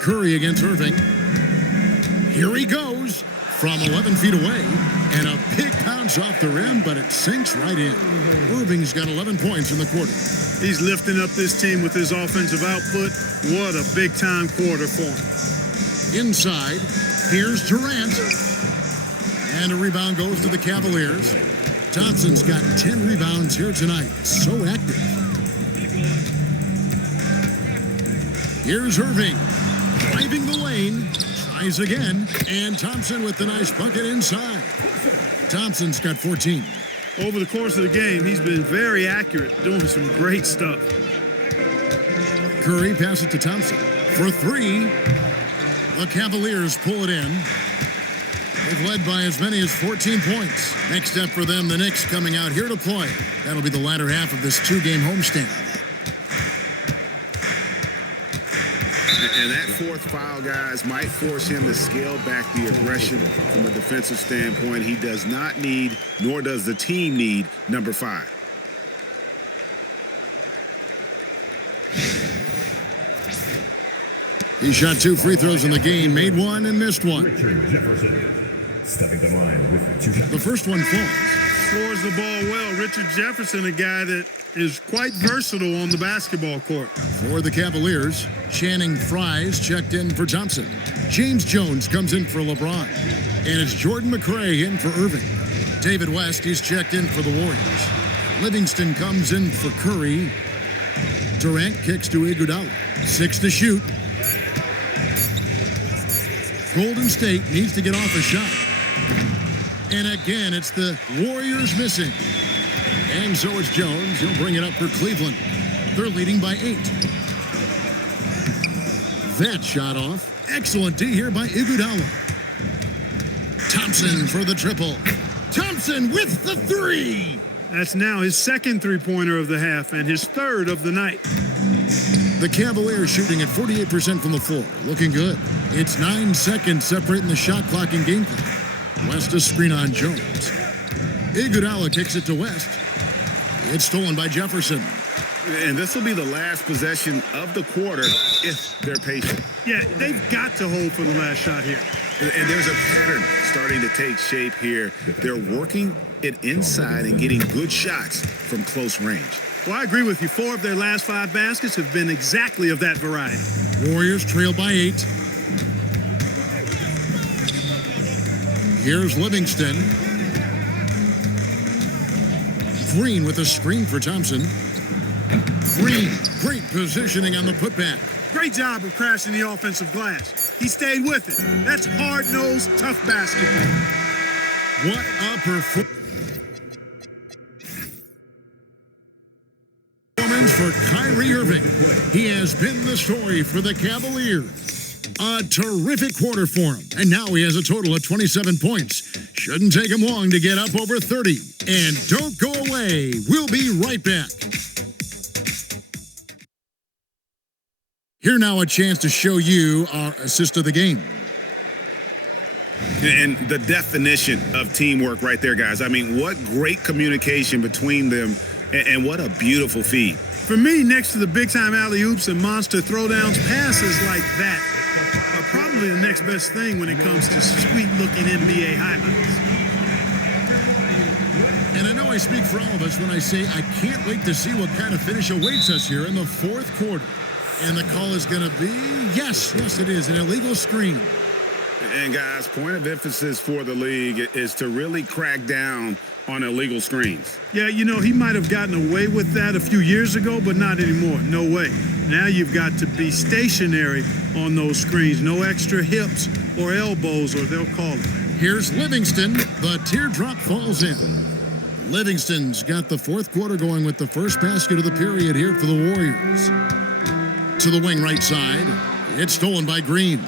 Curry against Irving. Here he goes from 11 feet away. And a big bounce off the rim, but it sinks right in. Irving's got 11 points in the quarter. He's lifting up this team with his offensive output. What a big-time quarter for him. Inside, here's Durant. And a rebound goes to the Cavaliers. Thompson's got 10 rebounds here tonight. So active. Here's Irving. Driving the lane. Tries again. And Thompson with the nice bucket inside. Thompson's got 14. Over the course of the game, he's been very accurate, doing some great stuff. Curry passes it to Thompson. For three. The Cavaliers pull it in. They've led by as many as 14 points. Next up for them, the Knicks coming out here to play. That'll be the latter half of this two-game homestand. And that fourth foul, guys, might force him to scale back the aggression from a defensive standpoint. He does not need, nor does the team need, number 5. He shot 2 free throws in the game, made one and missed one. Richard Jefferson stepping the line with 2 shots. The first one falls. Scores the ball well. Richard Jefferson, a guy that is quite versatile on the basketball court. For the Cavaliers, Channing Frye's checked in for Thompson. James Jones comes in for LeBron. And it's Jordan McRae in for Irving. David West, he's checked in for the Warriors. Livingston comes in for Curry. Durant kicks to Iguodala. 6 to shoot. Golden State needs to get off a shot. And again, it's the Warriors missing. And so it's Jones. He'll bring it up for Cleveland. They're leading by 8. That shot off. Excellent D here by Iguodala. Thompson for the triple. Thompson with the 3. That's now his second three-pointer of the half and his third of the night. The Cavaliers shooting at 48% from the floor. Looking good. It's 9 seconds separating the shot clock and game clock. West a screen on Jones. Iguodala kicks it to West. It's stolen by Jefferson. And this will be the last possession of the quarter if they're patient. Yeah, they've got to hold for the last shot here. And there's a pattern starting to take shape here. They're working it inside and getting good shots from close range. Well, I agree with you. 4 of their last 5 baskets have been exactly of that variety. Warriors trail by 8. Here's Livingston. Green with a screen for Thompson. Green, great positioning on the putback. Great job of crashing the offensive glass. He stayed with it. That's hard-nosed, tough basketball. What a performance for Kyrie Irving. He has been the story for the Cavaliers. A terrific quarter for him. And now he has a total of 27 points. Shouldn't take him long to get up over 30. And don't go away. We'll be right back. Here now a chance to show you our assist of the game. And the definition of teamwork right there, guys. I mean, what great communication between them, and what a beautiful feed. For me, next to the big-time alley-oops and monster throwdowns, passes like that are probably the next best thing when it comes to sweet-looking NBA highlights. And I know I speak for all of us when I say I can't wait to see what kind of finish awaits us here in the fourth quarter. And the call is going to be, yes, it is, an illegal screen. And guys, point of emphasis for the league is to really crack down on illegal screens. Yeah, you know, he might have gotten away with that a few years ago, but not anymore. No way. Now you've got to be stationary on those screens. No extra hips or elbows, or they'll call it. Here's Livingston. The teardrop falls in. Livingston's got the fourth quarter going with the first basket of the period here for the Warriors. To the wing right side. It's stolen by Green.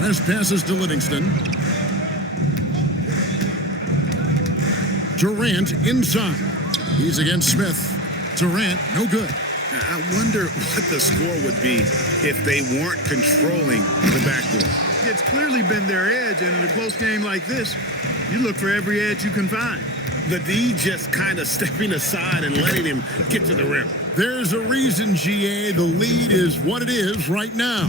West passes to Livingston. Durant inside. He's against Smith. Durant, no good. I wonder what the score would be if they weren't controlling the backboard. It's clearly been their edge, and in a close game like this, you look for every edge you can find. The D just kind of stepping aside and letting him get to the rim. There's a reason, GA, the lead is what it is right now.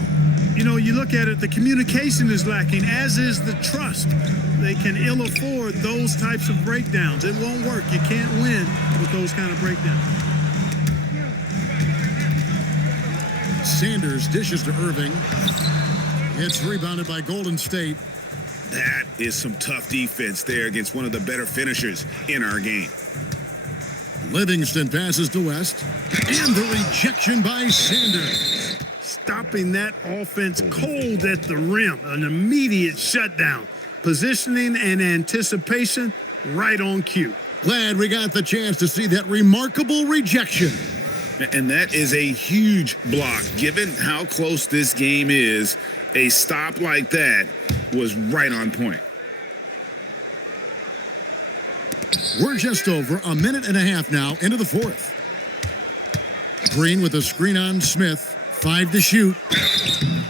You know, you look at it, the communication is lacking, as is the trust. They can ill afford those types of breakdowns. It won't work. You can't win with those kind of breakdowns. Sanders dishes to Irving. It's rebounded by Golden State. That is some tough defense there against one of the better finishers in our game. Livingston passes to West. And the rejection by Sanders. Stopping that offense cold at the rim. An immediate shutdown. Positioning and anticipation right on cue. Glad we got the chance to see that remarkable rejection. And that is a huge block. Given how close this game is, a stop like that was right on point. We're just over a minute and a half now into the fourth. Green with a screen on Smith. 5 to shoot.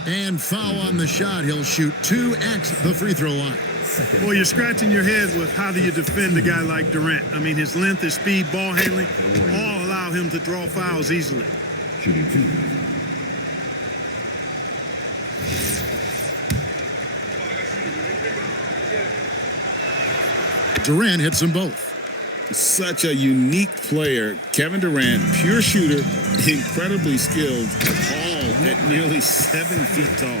And foul on the shot. He'll shoot 2 at the free throw line. Well, you're scratching your head with how do you defend a guy like Durant? I mean, his length, his speed, ball handling, all allow him to draw fouls easily. Shooting 2. Durant hits them both. Such a unique player. Kevin Durant, pure shooter, incredibly skilled, all at nearly 7 feet tall.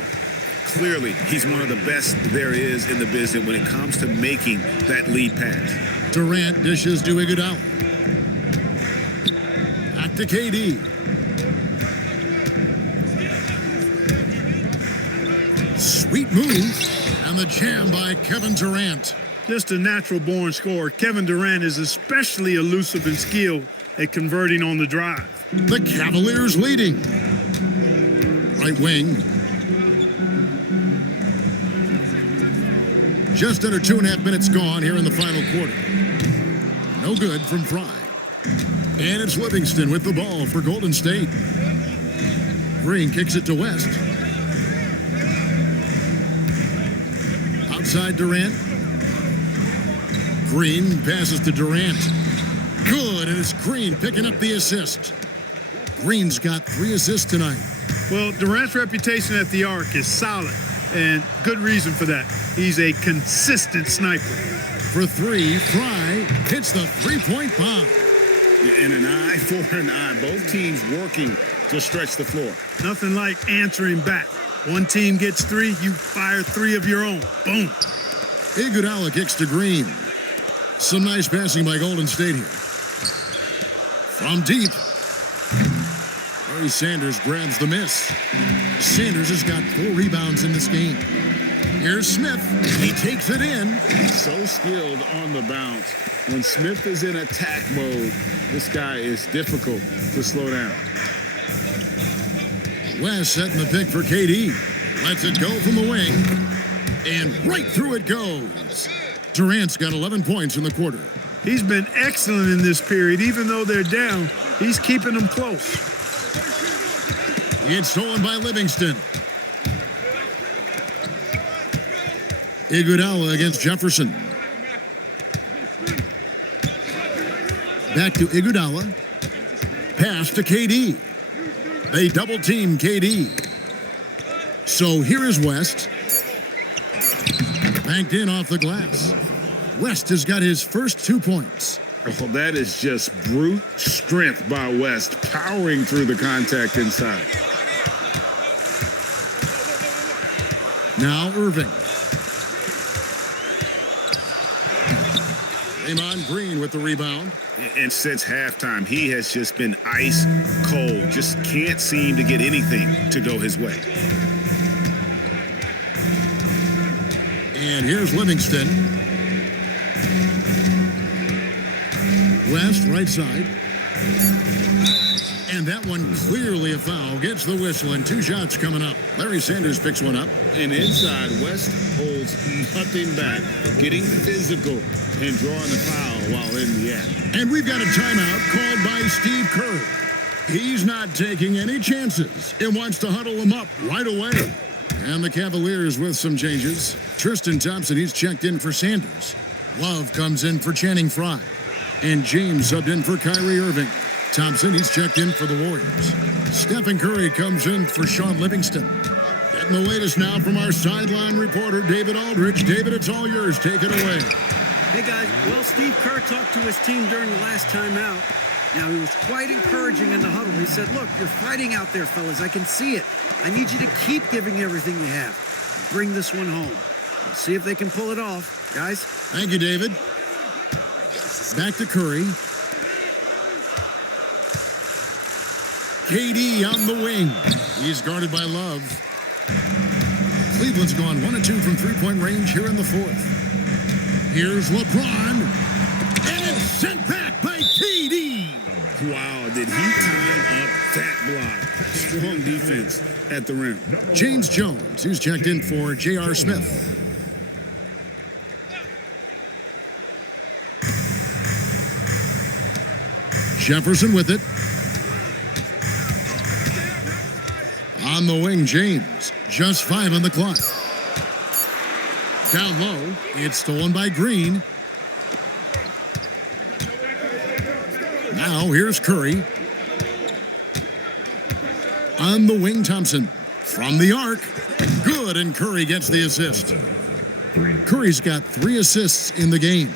Clearly, he's one of the best there is in the business when it comes to making that lead pass. Durant dishes to Iguodala. Back to KD. Sweet move. And the jam by Kevin Durant. Just a natural-born scorer. Kevin Durant is especially elusive and skilled at converting on the drive. The Cavaliers leading. Right wing. Just under 2.5 minutes gone here in the final quarter. No good from Fry. And it's Livingston with the ball for Golden State. Green kicks it to West. Outside Durant. Green passes to Durant. Good, and it's Green picking up the assist. Green's got 3 assists tonight. Well, Durant's reputation at the arc is solid, and good reason for that. He's a consistent sniper. For 3, Fry hits the three-point bomb. And an eye for an eye. Both teams working to stretch the floor. Nothing like answering back. One team gets 3, you fire 3 of your own. Boom. Iguodala kicks to Green. Some nice passing by Golden State here. From deep. Larry Sanders grabs the miss. Sanders has got 4 rebounds in this game. Here's Smith. He takes it in. So skilled on the bounce. When Smith is in attack mode, this guy is difficult to slow down. West setting the pick for KD. Lets it go from the wing. And right through it goes. Durant's got 11 points in the quarter. He's been excellent in this period. Even though they're down, he's keeping them close. It's stolen by Livingston. Iguodala against Jefferson. Back to Iguodala. Pass to KD. They double team KD. So here is West. Banked in off the glass. West has got his first 2 points. Oh, that is just brute strength by West, powering through the contact inside. Now Irving. Draymond Green with the rebound. And since halftime, he has just been ice cold. Just can't seem to get anything to go his way. And here's Livingston. West, right side. And that one clearly a foul. Gets the whistle and 2 shots coming up. Larry Sanders picks one up. And inside, West holds nothing back, getting physical and drawing the foul while in the act. And we've got a timeout called by Steve Kerr. He's not taking any chances and wants to huddle them up right away. And the Cavaliers with some changes. Tristan Thompson, he's checked in for Sanders. Love comes in for Channing Frye. And James subbed in for Kyrie Irving. Thompson, he's checked in for the Warriors. Stephen Curry comes in for Sean Livingston. Getting the latest now from our sideline reporter, David Aldridge. David, it's all yours. Take it away. Hey, guys. Well, Steve Kerr talked to his team during the last timeout. Now, he was quite encouraging in the huddle. He said, look, you're fighting out there, fellas. I can see it. I need you to keep giving everything you have. Bring this one home. We'll see if they can pull it off, guys. Thank you, David. Back to Curry. KD on the wing. He's guarded by Love. Cleveland's gone 1 of 2 from three-point range here in the fourth. Here's LeBron. And it's sent back by KD. Wow, did he time up that block? Strong defense at the rim. James Jones, who's checked in for J.R. Smith. Jefferson with it. On the wing, James. Just 5 on the clock. Down low. It's stolen by Green. Now here's Curry. On the wing, Thompson. From the arc. Good, and Curry gets the assist. Curry's got 3 assists in the game.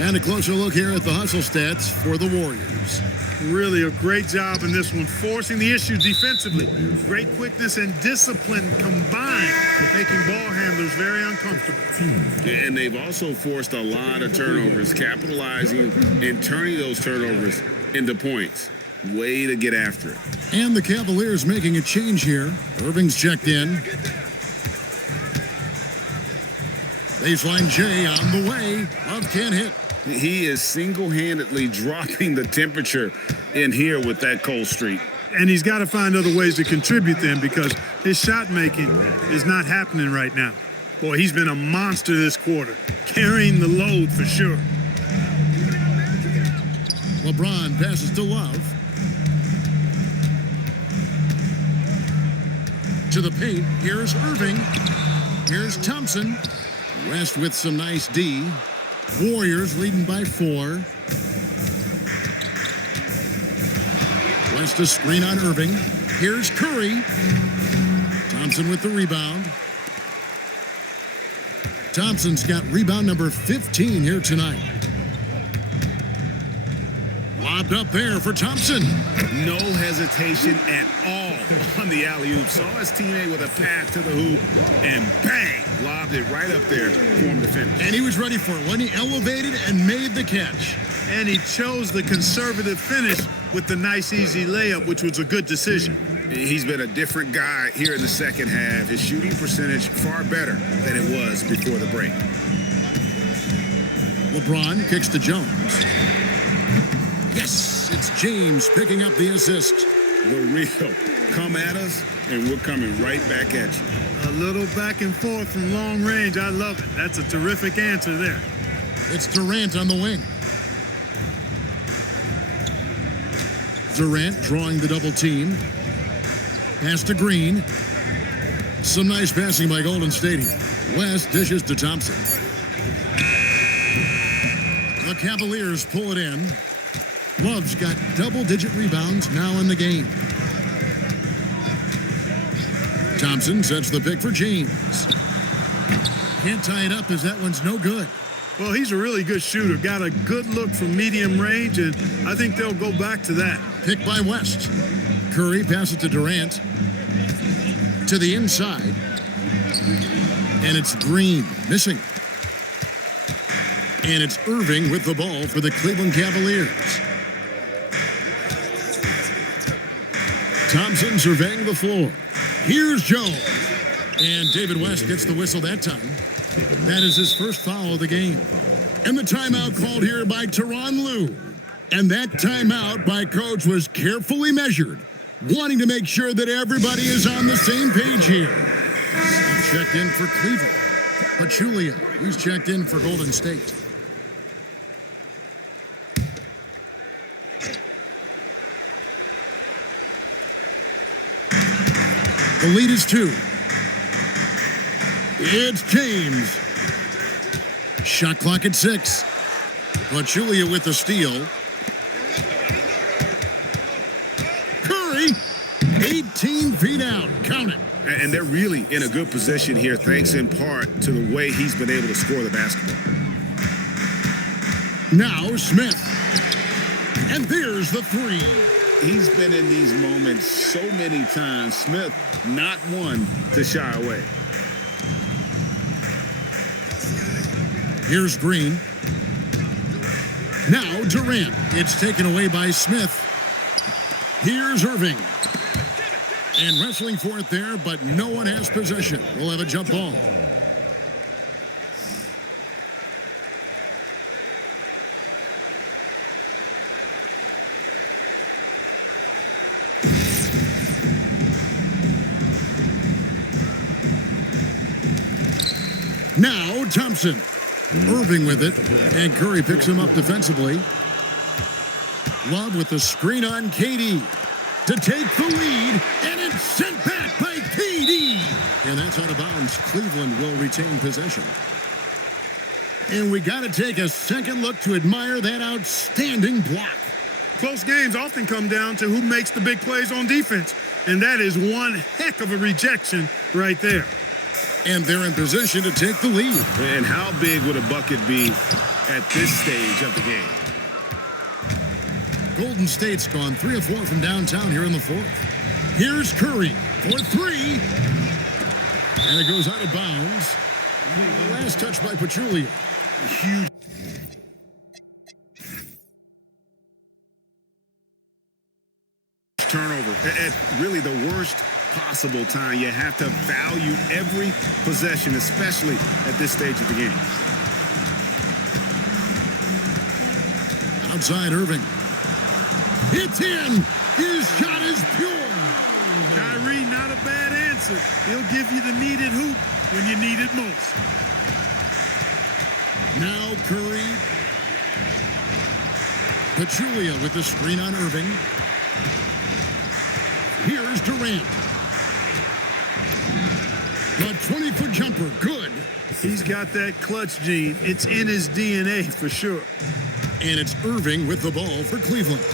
And a closer look here at the hustle stats for the Warriors. Really a great job in this one, forcing the issues defensively. Great quickness and discipline combined with making ball handlers very uncomfortable. And they've also forced a lot of turnovers, capitalizing and turning those turnovers into points. Way to get after it. And the Cavaliers making a change here. Irving's checked in. Baseline J on the way. Love can't hit. He is single-handedly dropping the temperature in here with that cold streak. And he's got to find other ways to contribute then, because his shot making is not happening right now. Boy, he's been a monster this quarter, carrying the load for sure. LeBron passes to Love. To the paint. Here's Irving. Here's Thompson. West with some nice D. Warriors leading by 4. West a screen on Irving. Here's Curry. Thompson with the rebound. Thompson's got rebound number 15 here tonight. Lobbed up there for Thompson. No hesitation at all on the alley-oop. Saw his teammate with a pass to the hoop, and bang, lobbed it right up there for him to finish. And he was ready for it when he elevated and made the catch. And he chose the conservative finish with the nice, easy layup, which was a good decision. He's been a different guy here in the second half. His shooting percentage far better than it was before the break. LeBron kicks to Jones. Yes, it's James picking up the assist. The real come at us, and we're coming right back at you. A little back and forth from long range. I love it. That's a terrific answer there. It's Durant on the wing. Durant drawing the double team. Pass to Green. Some nice passing by Golden State here. West dishes to Thompson. The Cavaliers pull it in. Love's got double-digit rebounds now in the game. Thompson sets the pick for James. Can't tie it up as that one's no good. Well, he's a really good shooter. Got a good look from medium range, and I think they'll go back to that. Pick by West. Curry passes to Durant. To the inside. And it's Green missing. And it's Irving with the ball for the Cleveland Cavaliers. Thompson surveying the floor. Here's Jones. And David West gets the whistle that time. That is his first foul of the game. And the timeout called here by Tyronn Lue. And that timeout by Coach was carefully measured, wanting to make sure that everybody is on the same page here. Smith checked in for Cleveland. Pachulia, he's checked in for Golden State. The lead is 2. It's James. Shot clock at 6. Pachulia with the steal. Curry, 18 feet out. Count it. And they're really in a good position here, thanks in part to the way he's been able to score the basketball. Now Smith. And there's the 3. He's been in these moments so many times. Smith, not one to shy away. Here's Green. Now Durant. It's taken away by Smith. Here's Irving. And wrestling for it there, but no one has possession. We'll have a jump ball. Now Thompson. Irving with it, and Curry picks him up defensively. Love with the screen on KD to take the lead, and it's sent back by KD. And that's out of bounds. Cleveland will retain possession. And we got to take a second look to admire that outstanding block. Close games often come down to who makes the big plays on defense, and that is one heck of a rejection right there. And they're in position to take the lead. And how big would a bucket be at this stage of the game? Golden State's gone 3 of 4 from downtown here in the fourth. Here's Curry for 3. And it goes out of bounds. Last touch by Pachulia. Huge. Turnover at really the worst possible time. You have to value every possession, especially at this stage of the game. Outside Irving. It's in. His shot is pure. Kyrie, not a bad answer. He'll give you the needed hoop when you need it most. Now Curry. Pachulia with the screen on Irving. Here's Durant. The 20-foot jumper, good. He's got that clutch gene. It's in his DNA for sure. And it's Irving with the ball for Cleveland.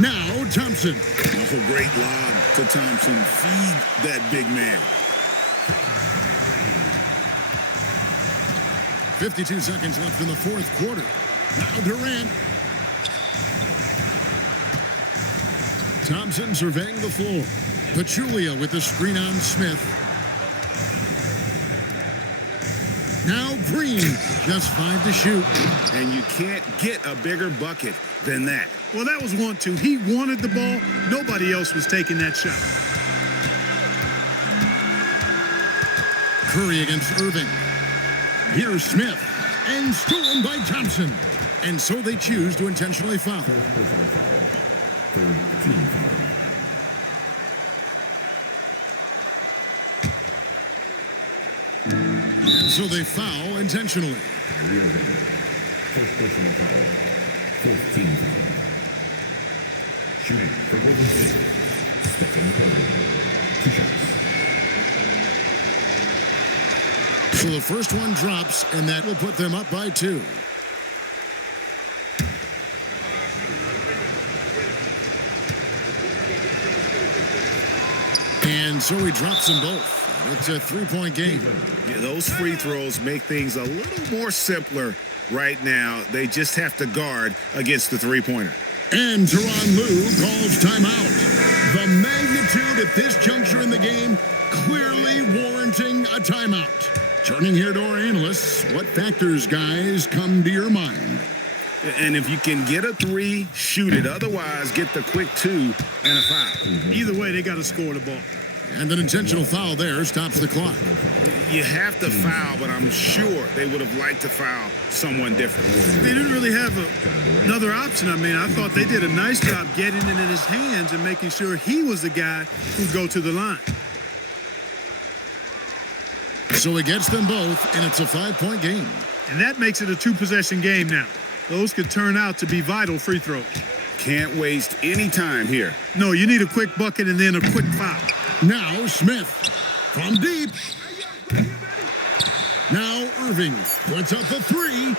Now Thompson. Oh, great lob to Thompson. Feed that big man. 52 seconds left in the fourth quarter. Now Durant. Thompson surveying the floor. Pachulia with the screen on Smith. Now Green, just 5 to shoot. And you can't get a bigger bucket than that. Well, that was 1-2. He wanted the ball. Nobody else was taking that shot. Curry against Irving. Here's Smith. And stolen by Thompson. And so they choose to intentionally foul. And so they foul intentionally. First personal foul. 14 foul. Shooting for Golden State. Stephen Curry. 2 shots. So the first one drops, and that will put them up by 2. And so he drops them both. It's a 3-point game. Yeah, those free throws make things a little more simpler right now. They just have to guard against the three-pointer. And Tyronn Lue calls timeout. The magnitude at this juncture in the game clearly warranting a timeout. Turning here to our analysts, what factors, guys, come to your mind? And if you can get a 3, shoot it. Otherwise, get the quick 2 and a foul. Either way, they got to score the ball. And an intentional foul there stops the clock. You have to foul, but I'm sure they would have liked to foul someone different. They didn't really have another option. I mean, I thought they did a nice job getting it in his hands and making sure he was the guy who'd go to the line. So he gets them both, and it's a 5-point game. And that makes it a 2-possession game now. Those could turn out to be vital free throws. Can't waste any time here. No, you need a quick bucket and then a quick foul. Now Smith from deep. Now Irving puts up the 3.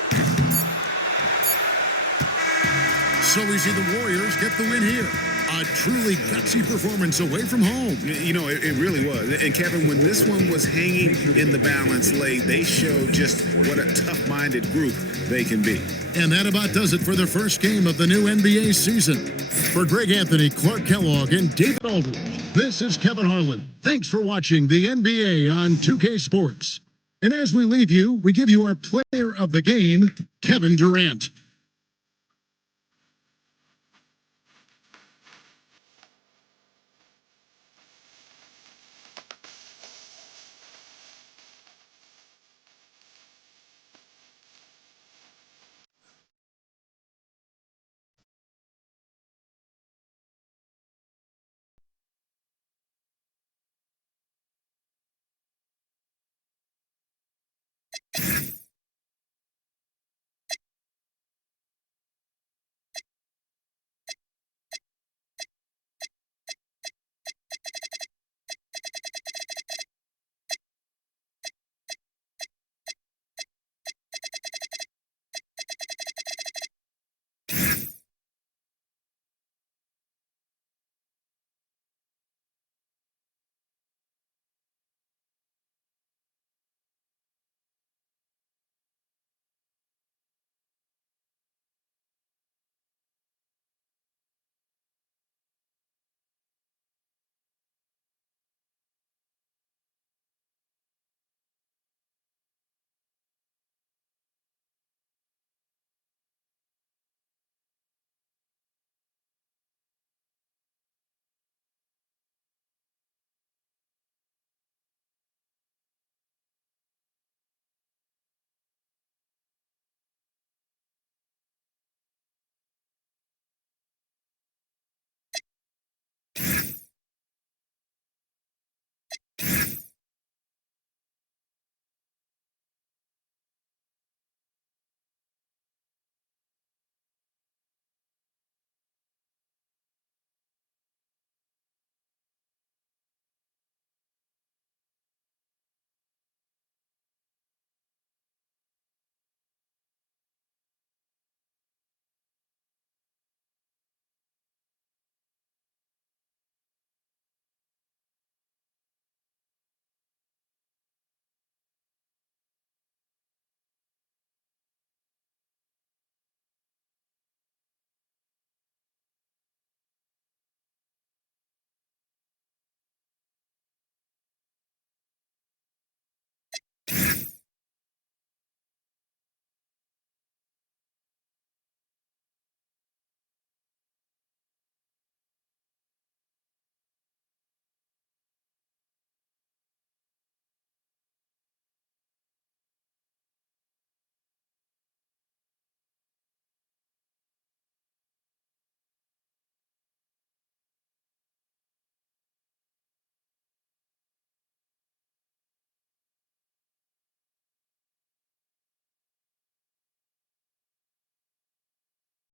So we see the Warriors get the win here. A truly gutsy performance away from home. You know, it really was. And Kevin, when this one was hanging in the balance late, they showed just what a tough-minded group they can be. And that about does it for the first game of the new NBA season. For Greg Anthony, Clark Kellogg, and David Aldridge, this is Kevin Harlan. Thanks for watching the NBA on 2K Sports. And as we leave you, we give you our player of the game, Kevin Durant.